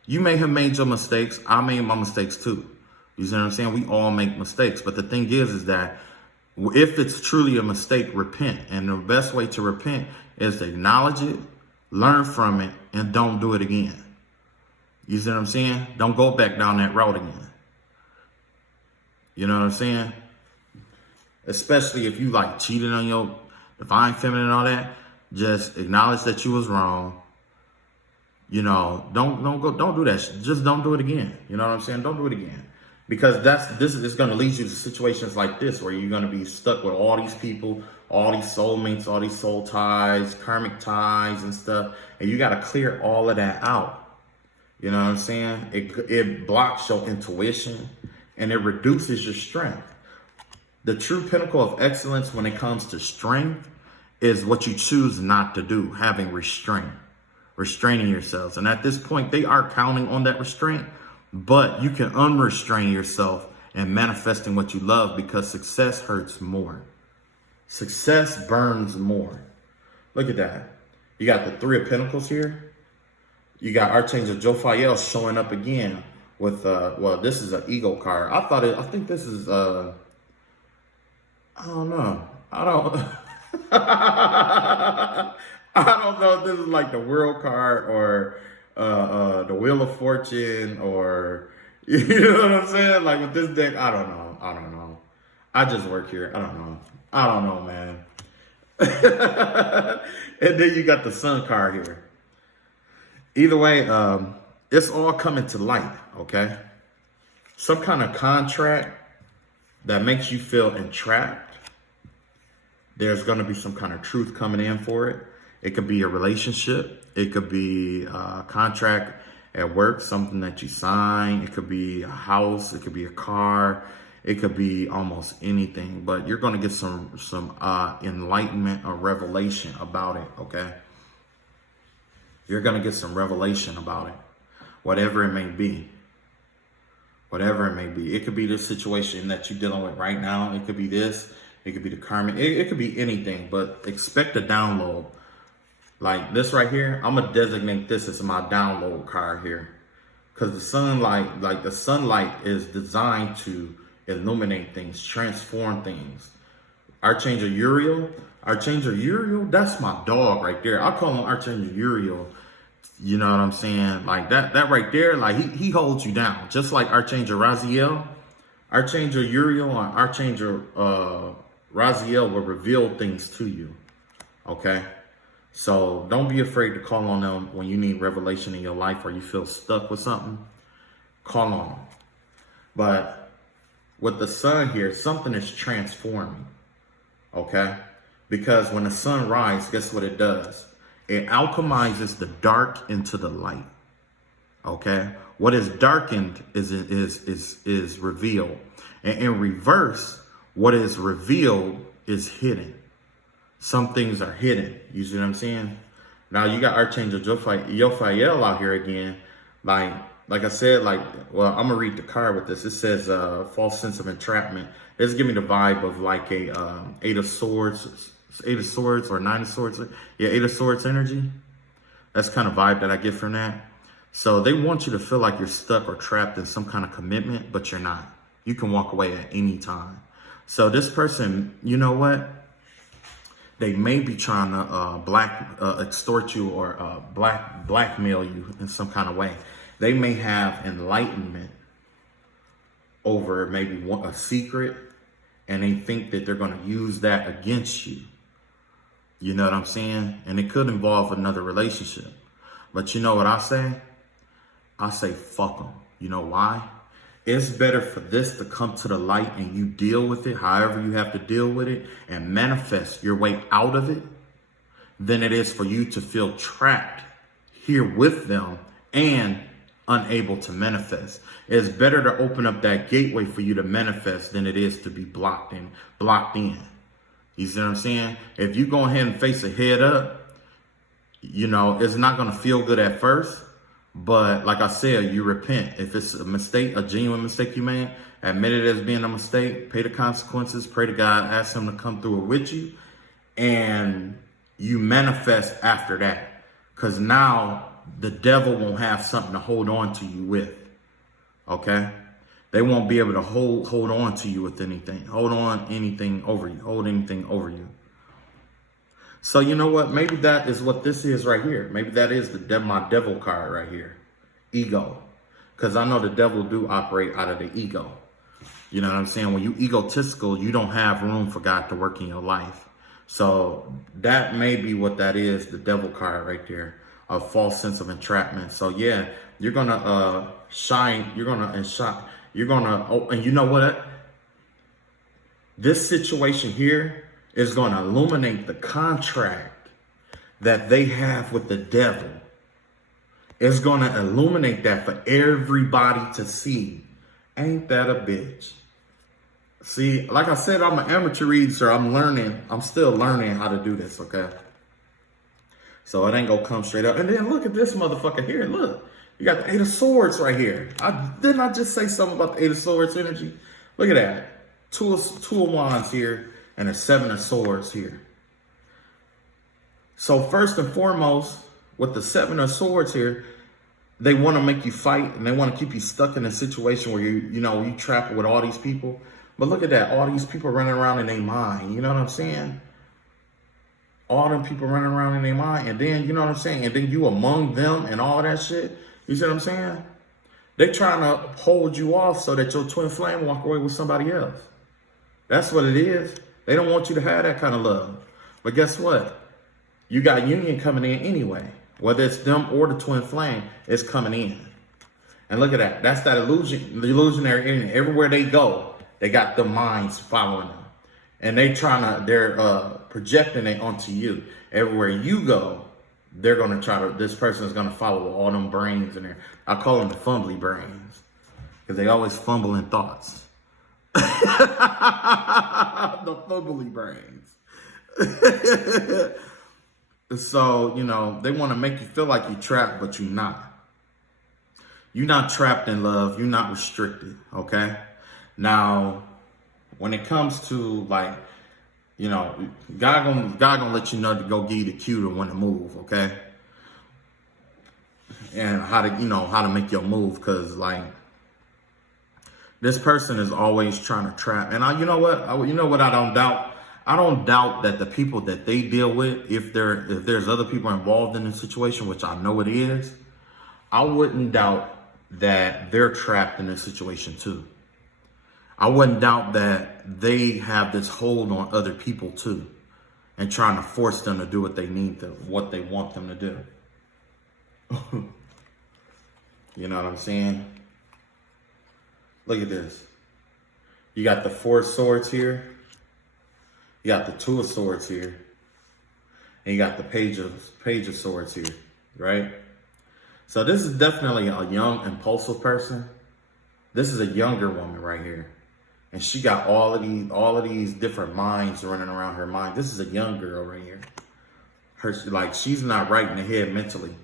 You may have made your mistakes. I made my mistakes too. You see what I'm saying? We all make mistakes. But the thing is that if it's truly a mistake, repent. And the best way to repent is to acknowledge it, learn from it, and don't do it again. You see what I'm saying? Don't go back down that road again. You know what I'm saying? Especially if you like cheated on your divine feminine and all that. Just acknowledge that you was wrong. Don't do that. Just don't do it again. You know what I'm saying? Don't do it again. Because this is going to lead you to situations like this, where you're going to be stuck with all these people, all these soulmates, all these soul ties, karmic ties and stuff. And you got to clear all of that out. You know what I'm saying? It blocks your intuition, and it reduces your strength. The true pinnacle of excellence when it comes to strength is what you choose not to do, having restraint, restraining yourselves. And at this point, they are counting on that restraint, but you can unrestrain yourself and manifesting what you love, because success hurts more. Success burns more. Look at that. You got the 3 of Pentacles here. You got Archangel Jophiel showing up again with, this is an ego card. I think this is, I don't know. I don't know if this is like the World card, or the Wheel of Fortune, or you know what I'm saying? Like with this deck, I don't know. I just work here. I don't know, man. And then you got the Sun card here. Either way, it's all coming to light, okay? Some kind of contract that makes you feel entrapped. There's going to be some kind of truth coming in for it. It could be a relationship. It could be a contract at work, something that you sign. It could be a house. It could be a car. It could be almost anything. But you're going to get some enlightenment or revelation about it, okay? You're going to get some revelation about it, whatever it may be. Whatever it may be. It could be this situation that you're dealing with right now. It could be this. It could be the karmic. It could be anything, but expect a download. Like this right here, I'm going to designate this as my download card here. Because the sunlight, the sunlight is designed to illuminate things, transform things. Archangel Uriel, that's my dog right there. I call him Archangel Uriel. You know what I'm saying? Like that right there, like he holds you down. Just like Archangel Raziel. Archangel Uriel and Archangel Raziel will reveal things to you. Okay? So don't be afraid to call on them when you need revelation in your life, or you feel stuck with something. Call on them. But with the sun here, something is transforming. Okay? Because when the sun rises, guess what it does? It alchemizes the dark into the light. Okay, what is darkened is revealed, and in reverse, what is revealed is hidden. Some things are hidden. You see what I'm saying? Now you got Archangel Jophiel out here again. Like I said, well, I'm gonna read the card with this. It says false sense of entrapment. It's giving me the vibe of like a Eight of Swords or Nine of Swords. Yeah, Eight of Swords energy. That's kind of vibe that I get from that. So they want you to feel like you're stuck or trapped in some kind of commitment, but you're not. You can walk away at any time. So this person, you know what? They may be trying to extort you or blackmail you in some kind of way. They may have enlightenment over maybe a secret, and they think that they're going to use that against you. You know what I'm saying? And it could involve another relationship. But you know what I say? I say, fuck them. You know why? It's better for this to come to the light and you deal with it, however you have to deal with it, and manifest your way out of it, than it is for you to feel trapped here with them and unable to manifest. It's better to open up that gateway for you to manifest than it is to be blocked in. You see what I'm saying? If you go ahead and face a head up, you know, it's not going to feel good at first. But like I said, you repent. If it's a mistake, a genuine mistake you made, admit it as being a mistake, pay the consequences, pray to God, ask him to come through it with you, and you manifest after that. Because now the devil won't have something to hold on to you with. Okay? They won't be able to hold on to you with anything. Hold anything over you. So you know what? Maybe that is what this is right here. Maybe that is my devil card right here. Ego. Because I know the devil do operate out of the ego. You know what I'm saying? When you egotistical, you don't have room for God to work in your life. So that may be what that is, the devil card right there. A false sense of entrapment. So yeah, you're going to shine. You're going to shine. You're going to, and you know what? This situation here is going to illuminate the contract that they have with the devil. It's going to illuminate that for everybody to see. Ain't that a bitch? See, like I said, I'm an amateur reader, so I'm still learning how to do this, okay? So it ain't going to come straight up. And then look at this motherfucker here. Look, you got the Eight of Swords right here. Didn't I just say something about the Eight of Swords energy? Look at that. Two of Wands here. And a Seven of Swords here. So first and foremost, with the Seven of Swords here, they want to make you fight and they want to keep you stuck in a situation where you trapped with all these people. But look at that, all these people running around in their mind. You know what I'm saying? All them people running around in their mind, and then you know what I'm saying, and then you among them and all that shit. You see what I'm saying? They trying to hold you off so that your twin flame walk away with somebody else. That's what it is. They don't want you to have that kind of love. But guess what? You got union coming in anyway. Whether it's them or the twin flame, it's coming in. And look at that. That's that illusion, the illusionary energy. Everywhere they go, they got the minds following them. And they're projecting it onto you. Everywhere you go, they're going to this person is going to follow all them brains in there. I call them the fumbly brains. Because they always fumble in thoughts. The fumbly brains. So, they want to make you feel like you're trapped, but you're not. You're not trapped in love. You're not restricted, okay? Now, when it comes to, God gonna let you know to go give you the cue to when to move, okay? And how to make your move, because, this person is always trying to trap. And you know what I don't doubt? I don't doubt that the people that they deal with, if there's other people involved in the situation, which I know it is, I wouldn't doubt that they're trapped in this situation too. I wouldn't doubt that they have this hold on other people too, and trying to force them to do what they what they want them to do. You know what I'm saying? Look at this. You got the Four of Swords here. You got the Two of Swords here. And you got the Page of Swords here, right? So this is definitely a young, impulsive person. This is a younger woman right here. And she got all of these different minds running around her mind. This is a young girl right here. She's not right in the head mentally.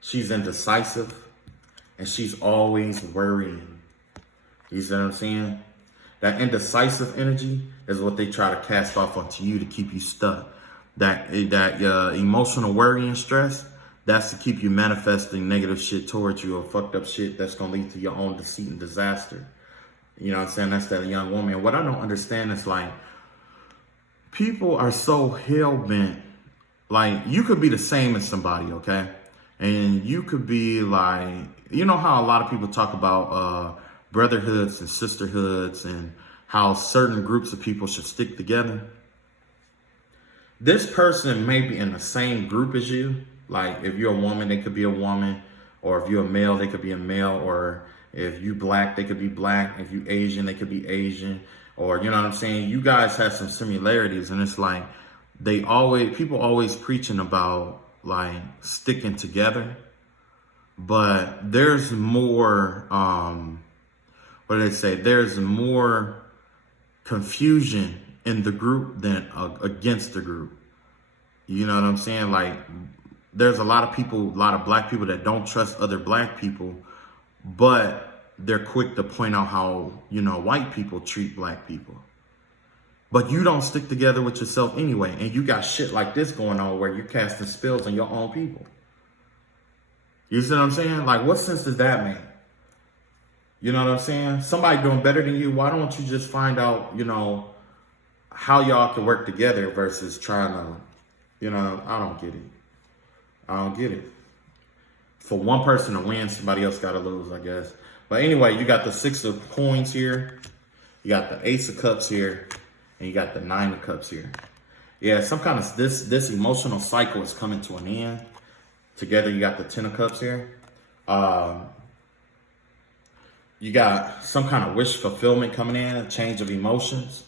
She's indecisive and she's always worrying. You see what I'm saying? That indecisive energy is what they try to cast off onto you to keep you stuck. That emotional worry and stress, that's to keep you manifesting negative shit towards you or fucked up shit that's going to lead to your own deceit and disaster. You know what I'm saying? That's that young woman. What I don't understand is like, people are so hell-bent. Like, you could be the same as somebody, okay? And you could be like, you know how a lot of people talk about brotherhoods and sisterhoods and how certain groups of people should stick together? This person may be in the same group as you. Like, if you're a woman, they could be a woman. Or if you're a male, they could be a male. Or if you black, they could be black. If you Asian, they could be Asian. Or, you know what I'm saying? You guys have some similarities. And it's like, people always preaching about like sticking together. But there's more, what do they say? There's more confusion in the group than against the group. You know what I'm saying? Like, there's a lot of people, a lot of black people that don't trust other black people, but they're quick to point out how, you know, white people treat black people. But you don't stick together with yourself anyway. And you got shit like this going on where you're casting spells on your own people. You see what I'm saying? Like, what sense does that make? You know what I'm saying? Somebody doing better than you, why don't you just find out, you know, how y'all can work together versus trying to, you know, I don't get it. I don't get it. For one person to win, somebody else got to lose, I guess. But anyway, you got the 6 of coins here. You got the Ace of Cups here. And you got the 9 of Cups here. Yeah, some kind of, this emotional cycle is coming to an end. Together, you got the 10 of Cups here. You got some kind of wish fulfillment coming in, a change of emotions.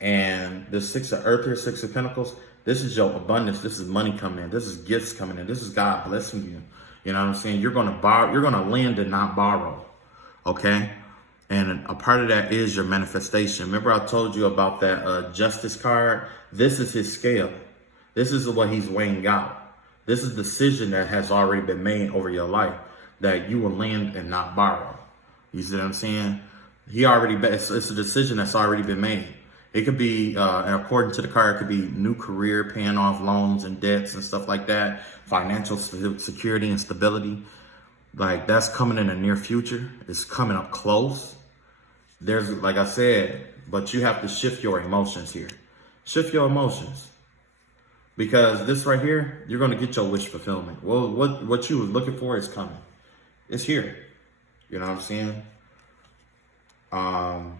And the 6 of Earth here, 6 of Pentacles, this is your abundance. This is money coming in. This is gifts coming in. This is God blessing you. You know what I'm saying? You're going to borrow. You're going to lend and not borrow. Okay? And a part of that is your manifestation. Remember I told you about that justice card? This is his scale. This is what he's weighing out. This is a decision that has already been made over your life, that you will lend and not borrow. You see what I'm saying? It's a decision that's already been made. It could be, according to the card, it could be new career, paying off loans and debts and stuff like that. Financial security and stability. Like, that's coming in the near future. It's coming up close. There's, like I said, but you have to shift your emotions here. Shift your emotions. Because this right here, you're going to get your wish fulfillment. Well, what you was looking for is coming. It's here. You know what I'm saying? I'm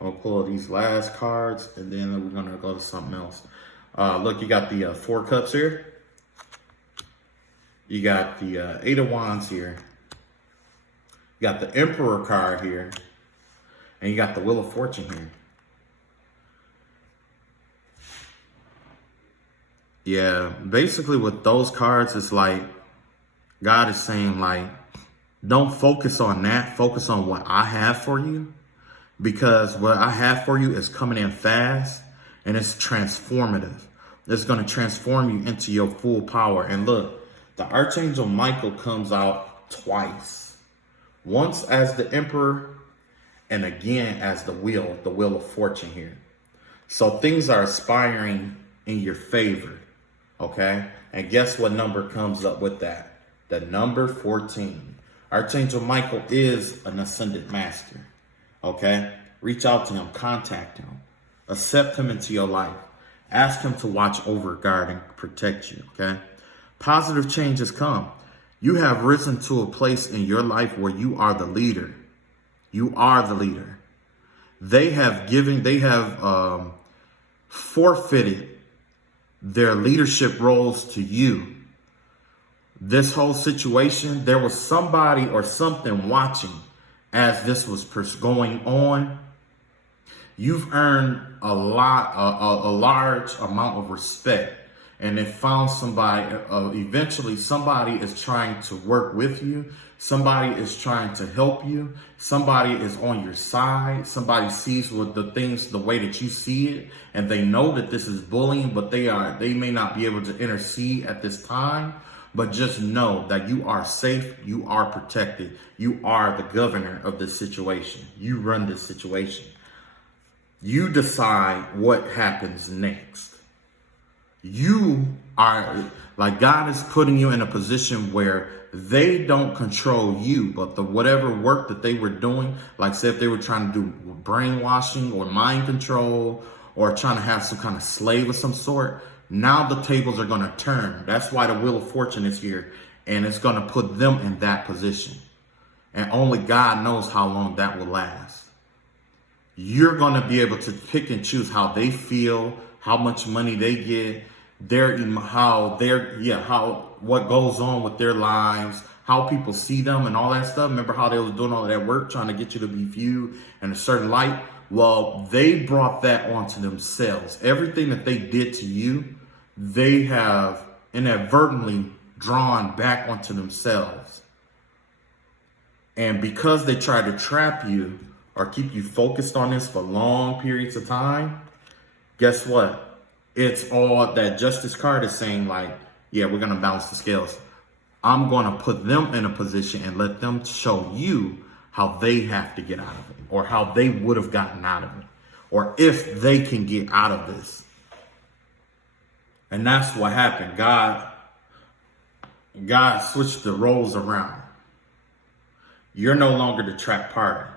going to pull these last cards, and then we're going to go to something else. Look, you got the 4 Cups here. You got the 8 of Wands here. You got the Emperor card here. And you got the Wheel of Fortune here. Yeah, basically with those cards, it's like God is saying, like, don't focus on that. Focus on what I have for you. Because what I have for you is coming in fast and it's transformative. It's going to transform you into your full power. And look, the Archangel Michael comes out twice. Once as the Emperor and again as the Wheel of Fortune here. So things are aspiring in your favor. Okay? And guess what number comes up with that? The number 14. Archangel Michael is an ascended master. Okay? Reach out to him. Contact him. Accept him into your life. Ask him to watch over, guard, and protect you. Okay? Positive changes come. You have risen to a place in your life where you are the leader. You are the leader. They have forfeited their leadership roles to you. This whole situation, there was somebody or something watching as this was going on. You've earned a large amount of respect. and it found somebody. Eventually, somebody is trying to work with you. Somebody is trying to help you. Somebody is on your side. Somebody sees what the things the way that you see it, and they know that this is bullying, but they may not be able to intercede at this time. But just know that you are safe, you are protected, you are the governor of this situation. You run this situation. You decide what happens next. You are, like, God is putting you in a position where they don't control you, but whatever work that they were doing, like say if they were trying to do brainwashing or mind control or trying to have some kind of slave of some sort, now the tables are going to turn. That's why the Wheel of Fortune is here, and it's going to put them in that position. And only God knows how long that will last. You're going to be able to pick and choose how they feel, how much money they get, what goes on with their lives, how people see them and all that stuff. Remember how they was doing all that work trying to get you to be viewed in a certain light? Well, they brought that onto themselves. Everything that they did to you, they have inadvertently drawn back onto themselves. And because they try to trap you or keep you focused on this for long periods of time, guess what? It's all that Justice card is saying, like, yeah, we're going to balance the scales. I'm going to put them in a position and let them show you how they have to get out of it, or how they would have gotten out of it, or if they can get out of this. And that's what happened. God switched the roles around. You're no longer the trapped party.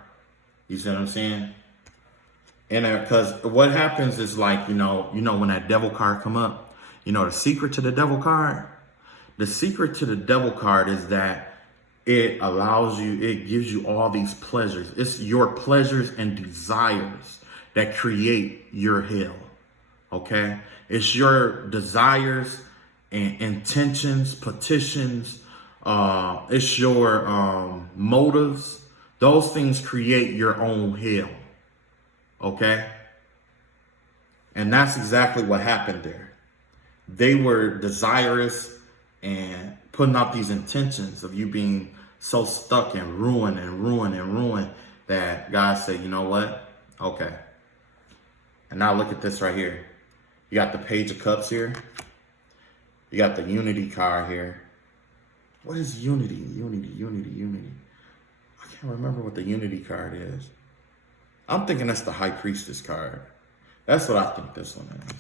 You see what I'm saying? And because what happens is, like, you know when that devil card come up, the secret to the devil card. The secret to the devil card is that it gives you all these pleasures. It's your pleasures and desires that create your hell. Okay? It's your desires and intentions, petitions. It's your motives. Those things create your own hell. Okay? And that's exactly what happened there. They were desirous and putting out these intentions of you being so stuck and ruined that God said, you know what? Okay. And now look at this right here. You got the Page of Cups here. You got the Unity card here. What is Unity? Unity. I can't remember what the Unity card is. I'm thinking that's the High Priestess card. That's what I think this one is.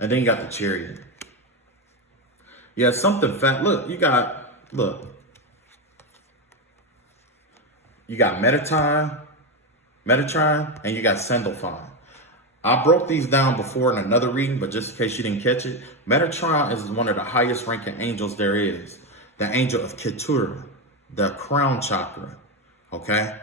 And then you got the Chariot. Yeah, something fat. Look, you got Metatron, and you got Sandalphon. I broke these down before in another reading, but just in case you didn't catch it, Metatron is one of the highest ranking angels there is. The angel of Keturah, the crown chakra. Okay?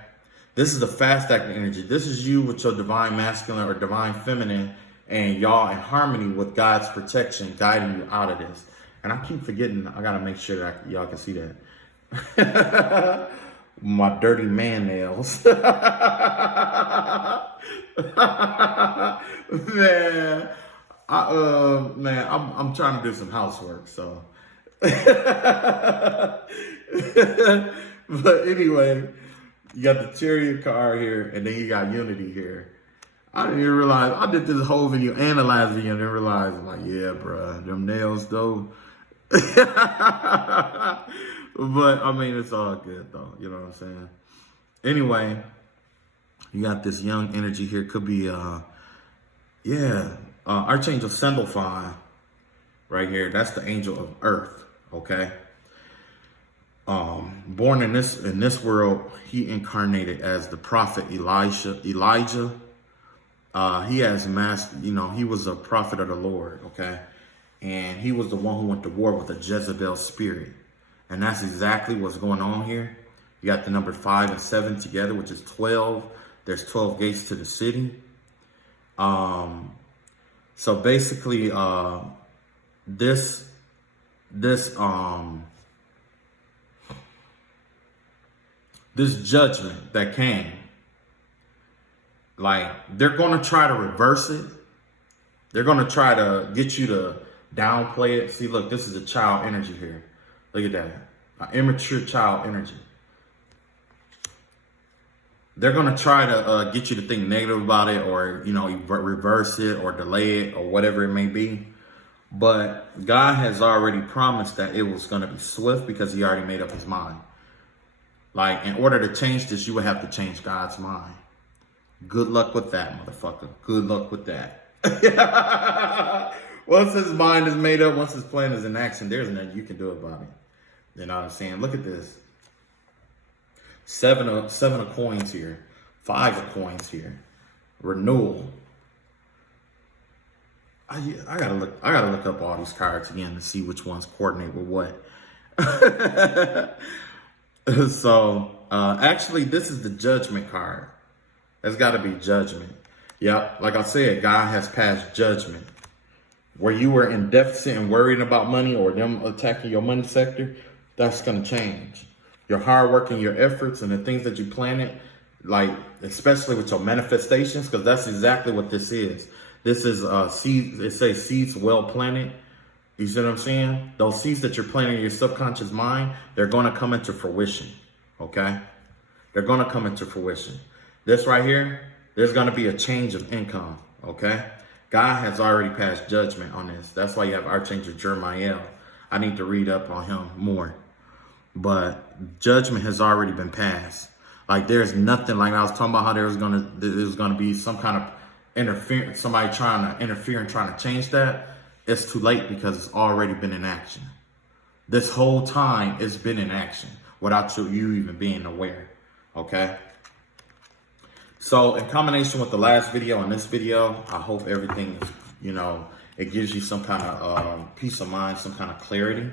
This is the fast acting energy. This is you with your divine masculine or divine feminine, and y'all in harmony with God's protection guiding you out of this. And I keep forgetting, I gotta make sure that y'all can see that. My dirty man nails. Man, I'm trying to do some housework, so. But anyway, you got the Chariot card here, and then you got Unity here. I didn't even realize, I did this whole video analyzing it and then realized, I'm like, yeah, bruh, them nails though. But I mean, it's all good though. You know what I'm saying? Anyway, you got this young energy here. Could be, Archangel Sandalphon right here. That's the angel of Earth. Okay. Born in this world, he incarnated as the prophet Elijah. He has he was a prophet of the Lord. Okay. And he was the one who went to war with a Jezebel spirit. And that's exactly what's going on here. You got the number 5 and 7 together, which is 12. There's 12 gates to the city. So basically, this judgment that came, like, they're going to try to reverse it. They're going to try to get you to downplay it. See, look, this is a child energy here. Look at that. An immature child energy. They're going to try to get you to think negative about it, or, you know, reverse it or delay it or whatever it may be. But God has already promised that it was going to be swift because he already made up his mind. Like, in order to change this, you would have to change God's mind. Good luck with that, motherfucker. Good luck with that. Once his mind is made up, once his plan is in action, there's nothing you can do about it. You know what I'm saying? Look at this. Seven of coins here. 5 of coins here. Renewal. I gotta look up all these cards again to see which ones coordinate with what. So actually, this is the Judgment card. There's got to be judgment. Yep, like I said, God has passed judgment. Where you were in deficit and worried about money, or them attacking your money sector, that's going to change. Your hard work and your efforts and the things that you planted, like especially with your manifestations, because that's exactly what this is. This is seeds. It says seeds well planted. You see what I'm saying? Those seeds that you're planting in your subconscious mind, they're going to come into fruition. Okay? They're going to come into fruition. This right here, there's going to be a change of income. Okay? God has already passed judgment on this. That's why you have Archangel Jeremiah. I need to read up on him more. But judgment has already been passed. Like, there's nothing, like I was talking about how there was gonna be some kind of interference, somebody trying to interfere and trying to change that. It's too late because it's already been in action. This whole time it's been in action without you even being aware. Okay? So in combination with the last video and this video, I hope everything is, you know, it gives you some kind of peace of mind, some kind of clarity.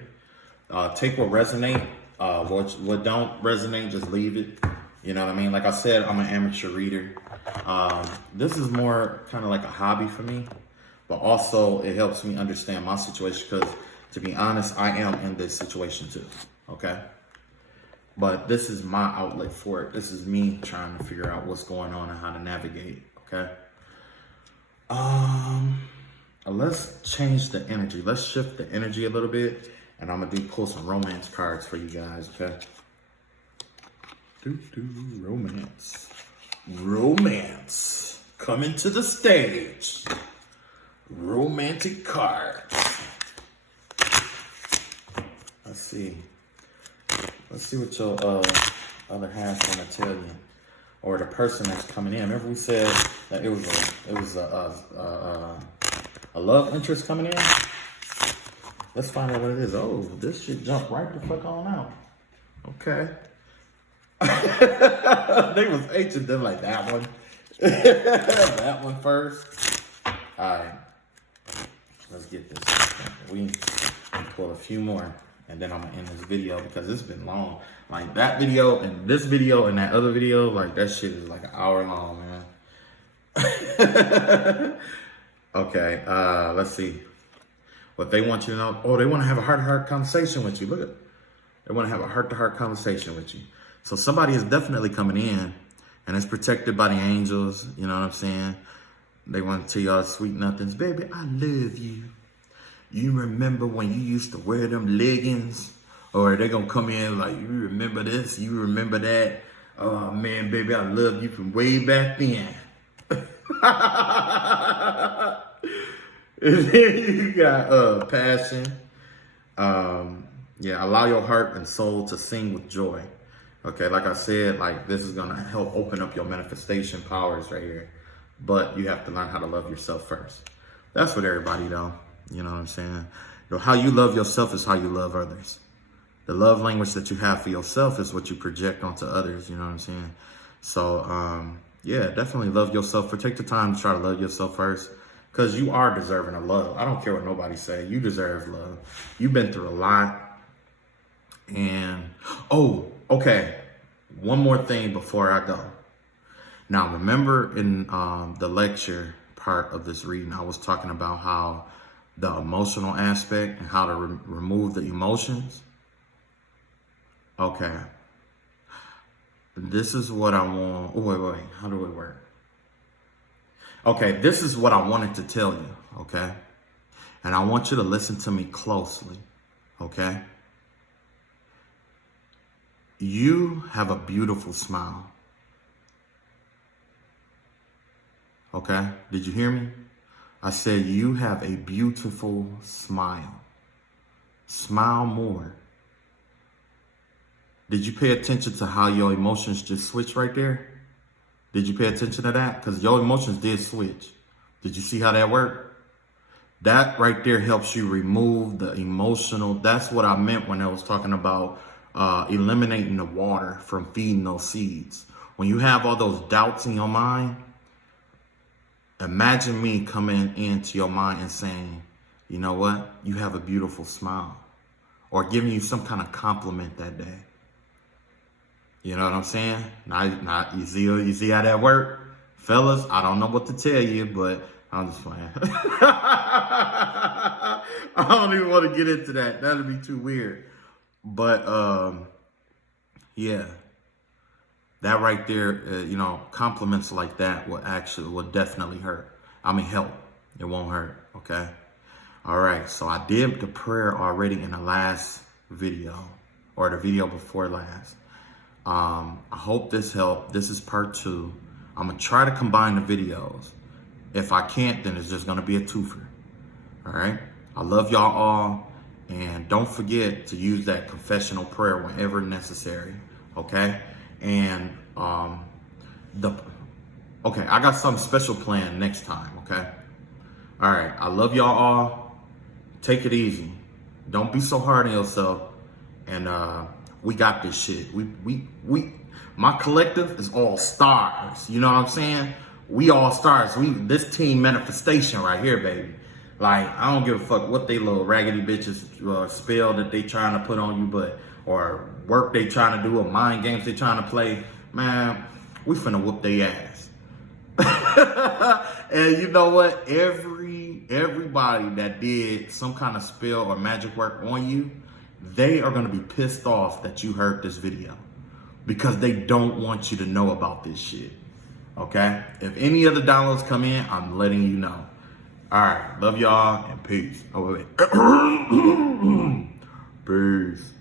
Take what resonate. What don't resonate, just leave it. You know what I mean? Like I said, I'm an amateur reader. This is more kind of like a hobby for me, but also it helps me understand my situation because, to be honest, I am in this situation too. Okay? But this is my outlet for it. This is me trying to figure out what's going on and how to navigate. Okay? Let's change the energy. Let's shift the energy a little bit. And I'm going to pull some romance cards for you guys, okay? Romance. Romance. Coming to the stage. Romantic cards. Let's see. Let's see what your other half want to tell you. Or the person that's coming in. Remember we said that it was a love interest coming in? Let's find out what it is. Oh, this shit jumped right the fuck on out. Okay. They was ancient. They're like, that one. That one first. All right. Let's get this. We pull a few more. And then I'm going to end this video because it's been long. Like that video and this video and that other video, like that shit is like an hour long, man. Okay. Let's see. What they want you to know, oh, they want to have a heart-to-heart conversation with you. Look at, they want to have a heart-to-heart conversation with you. So somebody is definitely coming in, and it's protected by the angels. You know what I'm saying? They want to tell y'all sweet nothings. Baby, I love you. You remember when you used to wear them leggings? Or they're going to come in like, you remember this? You remember that? Oh, man, baby, I love you from way back then. You got passion. Yeah, allow your heart and soul to sing with joy. Okay, like I said, like this is gonna help open up your manifestation powers right here. But you have to learn how to love yourself first. That's what everybody though. You know what I'm saying? You know, how you love yourself is how you love others. The love language that you have for yourself is what you project onto others. You know what I'm saying? So yeah, definitely love yourself. Take the time to try to love yourself first. Because you are deserving of love. I don't care what nobody say. You deserve love. You've been through a lot. And, oh, okay. One more thing before I go. Now, remember in the lecture part of this reading, I was talking about how the emotional aspect and how to remove the emotions. Okay. This is what I want. Oh, wait. How do it work? Okay, this is what I wanted to tell you, okay? And I want you to listen to me closely, okay? You have a beautiful smile. Okay? Did you hear me? I said you have a beautiful smile. Smile more. Did you pay attention to how your emotions just switched right there? Did you pay attention to that? Because your emotions did switch. Did you see how that worked? That right there helps you remove the emotional. That's what I meant when I was talking about eliminating the water from feeding those seeds. When you have all those doubts in your mind, imagine me coming into your mind and saying, you know what? You have a beautiful smile. Or giving you some kind of compliment that day. You know what I'm saying? Not you see how that work? Fellas, I don't know what to tell you, but I'm just playing. I don't even want to get into that. That'd be too weird. But yeah. That right there, compliments like that will definitely hurt. I mean, help. It won't hurt, okay? All right, so I did the prayer already in the last video, or the video before last. I hope this helped. This is part 2. I'm going to try to combine the videos. If I can't, then it's just going to be a twofer. All right? I love y'all all. And don't forget to use that confessional prayer whenever necessary. Okay? And, I got something special planned next time. Okay? All right. I love y'all all. Take it easy. Don't be so hard on yourself. And, we got this shit. My collective is all stars. You know what I'm saying? We all stars. This team manifestation right here, baby. Like, I don't give a fuck what they little raggedy bitches spell that they trying to put on you, or work they trying to do, or mind games they trying to play. Man, we finna whoop their ass. And you know what? Everybody that did some kind of spell or magic work on you, they are going to be pissed off that you heard this video, because they don't want you to know about this shit. Okay? If any other downloads come in, I'm letting you know. All right. Love y'all and peace. Oh, wait. Peace.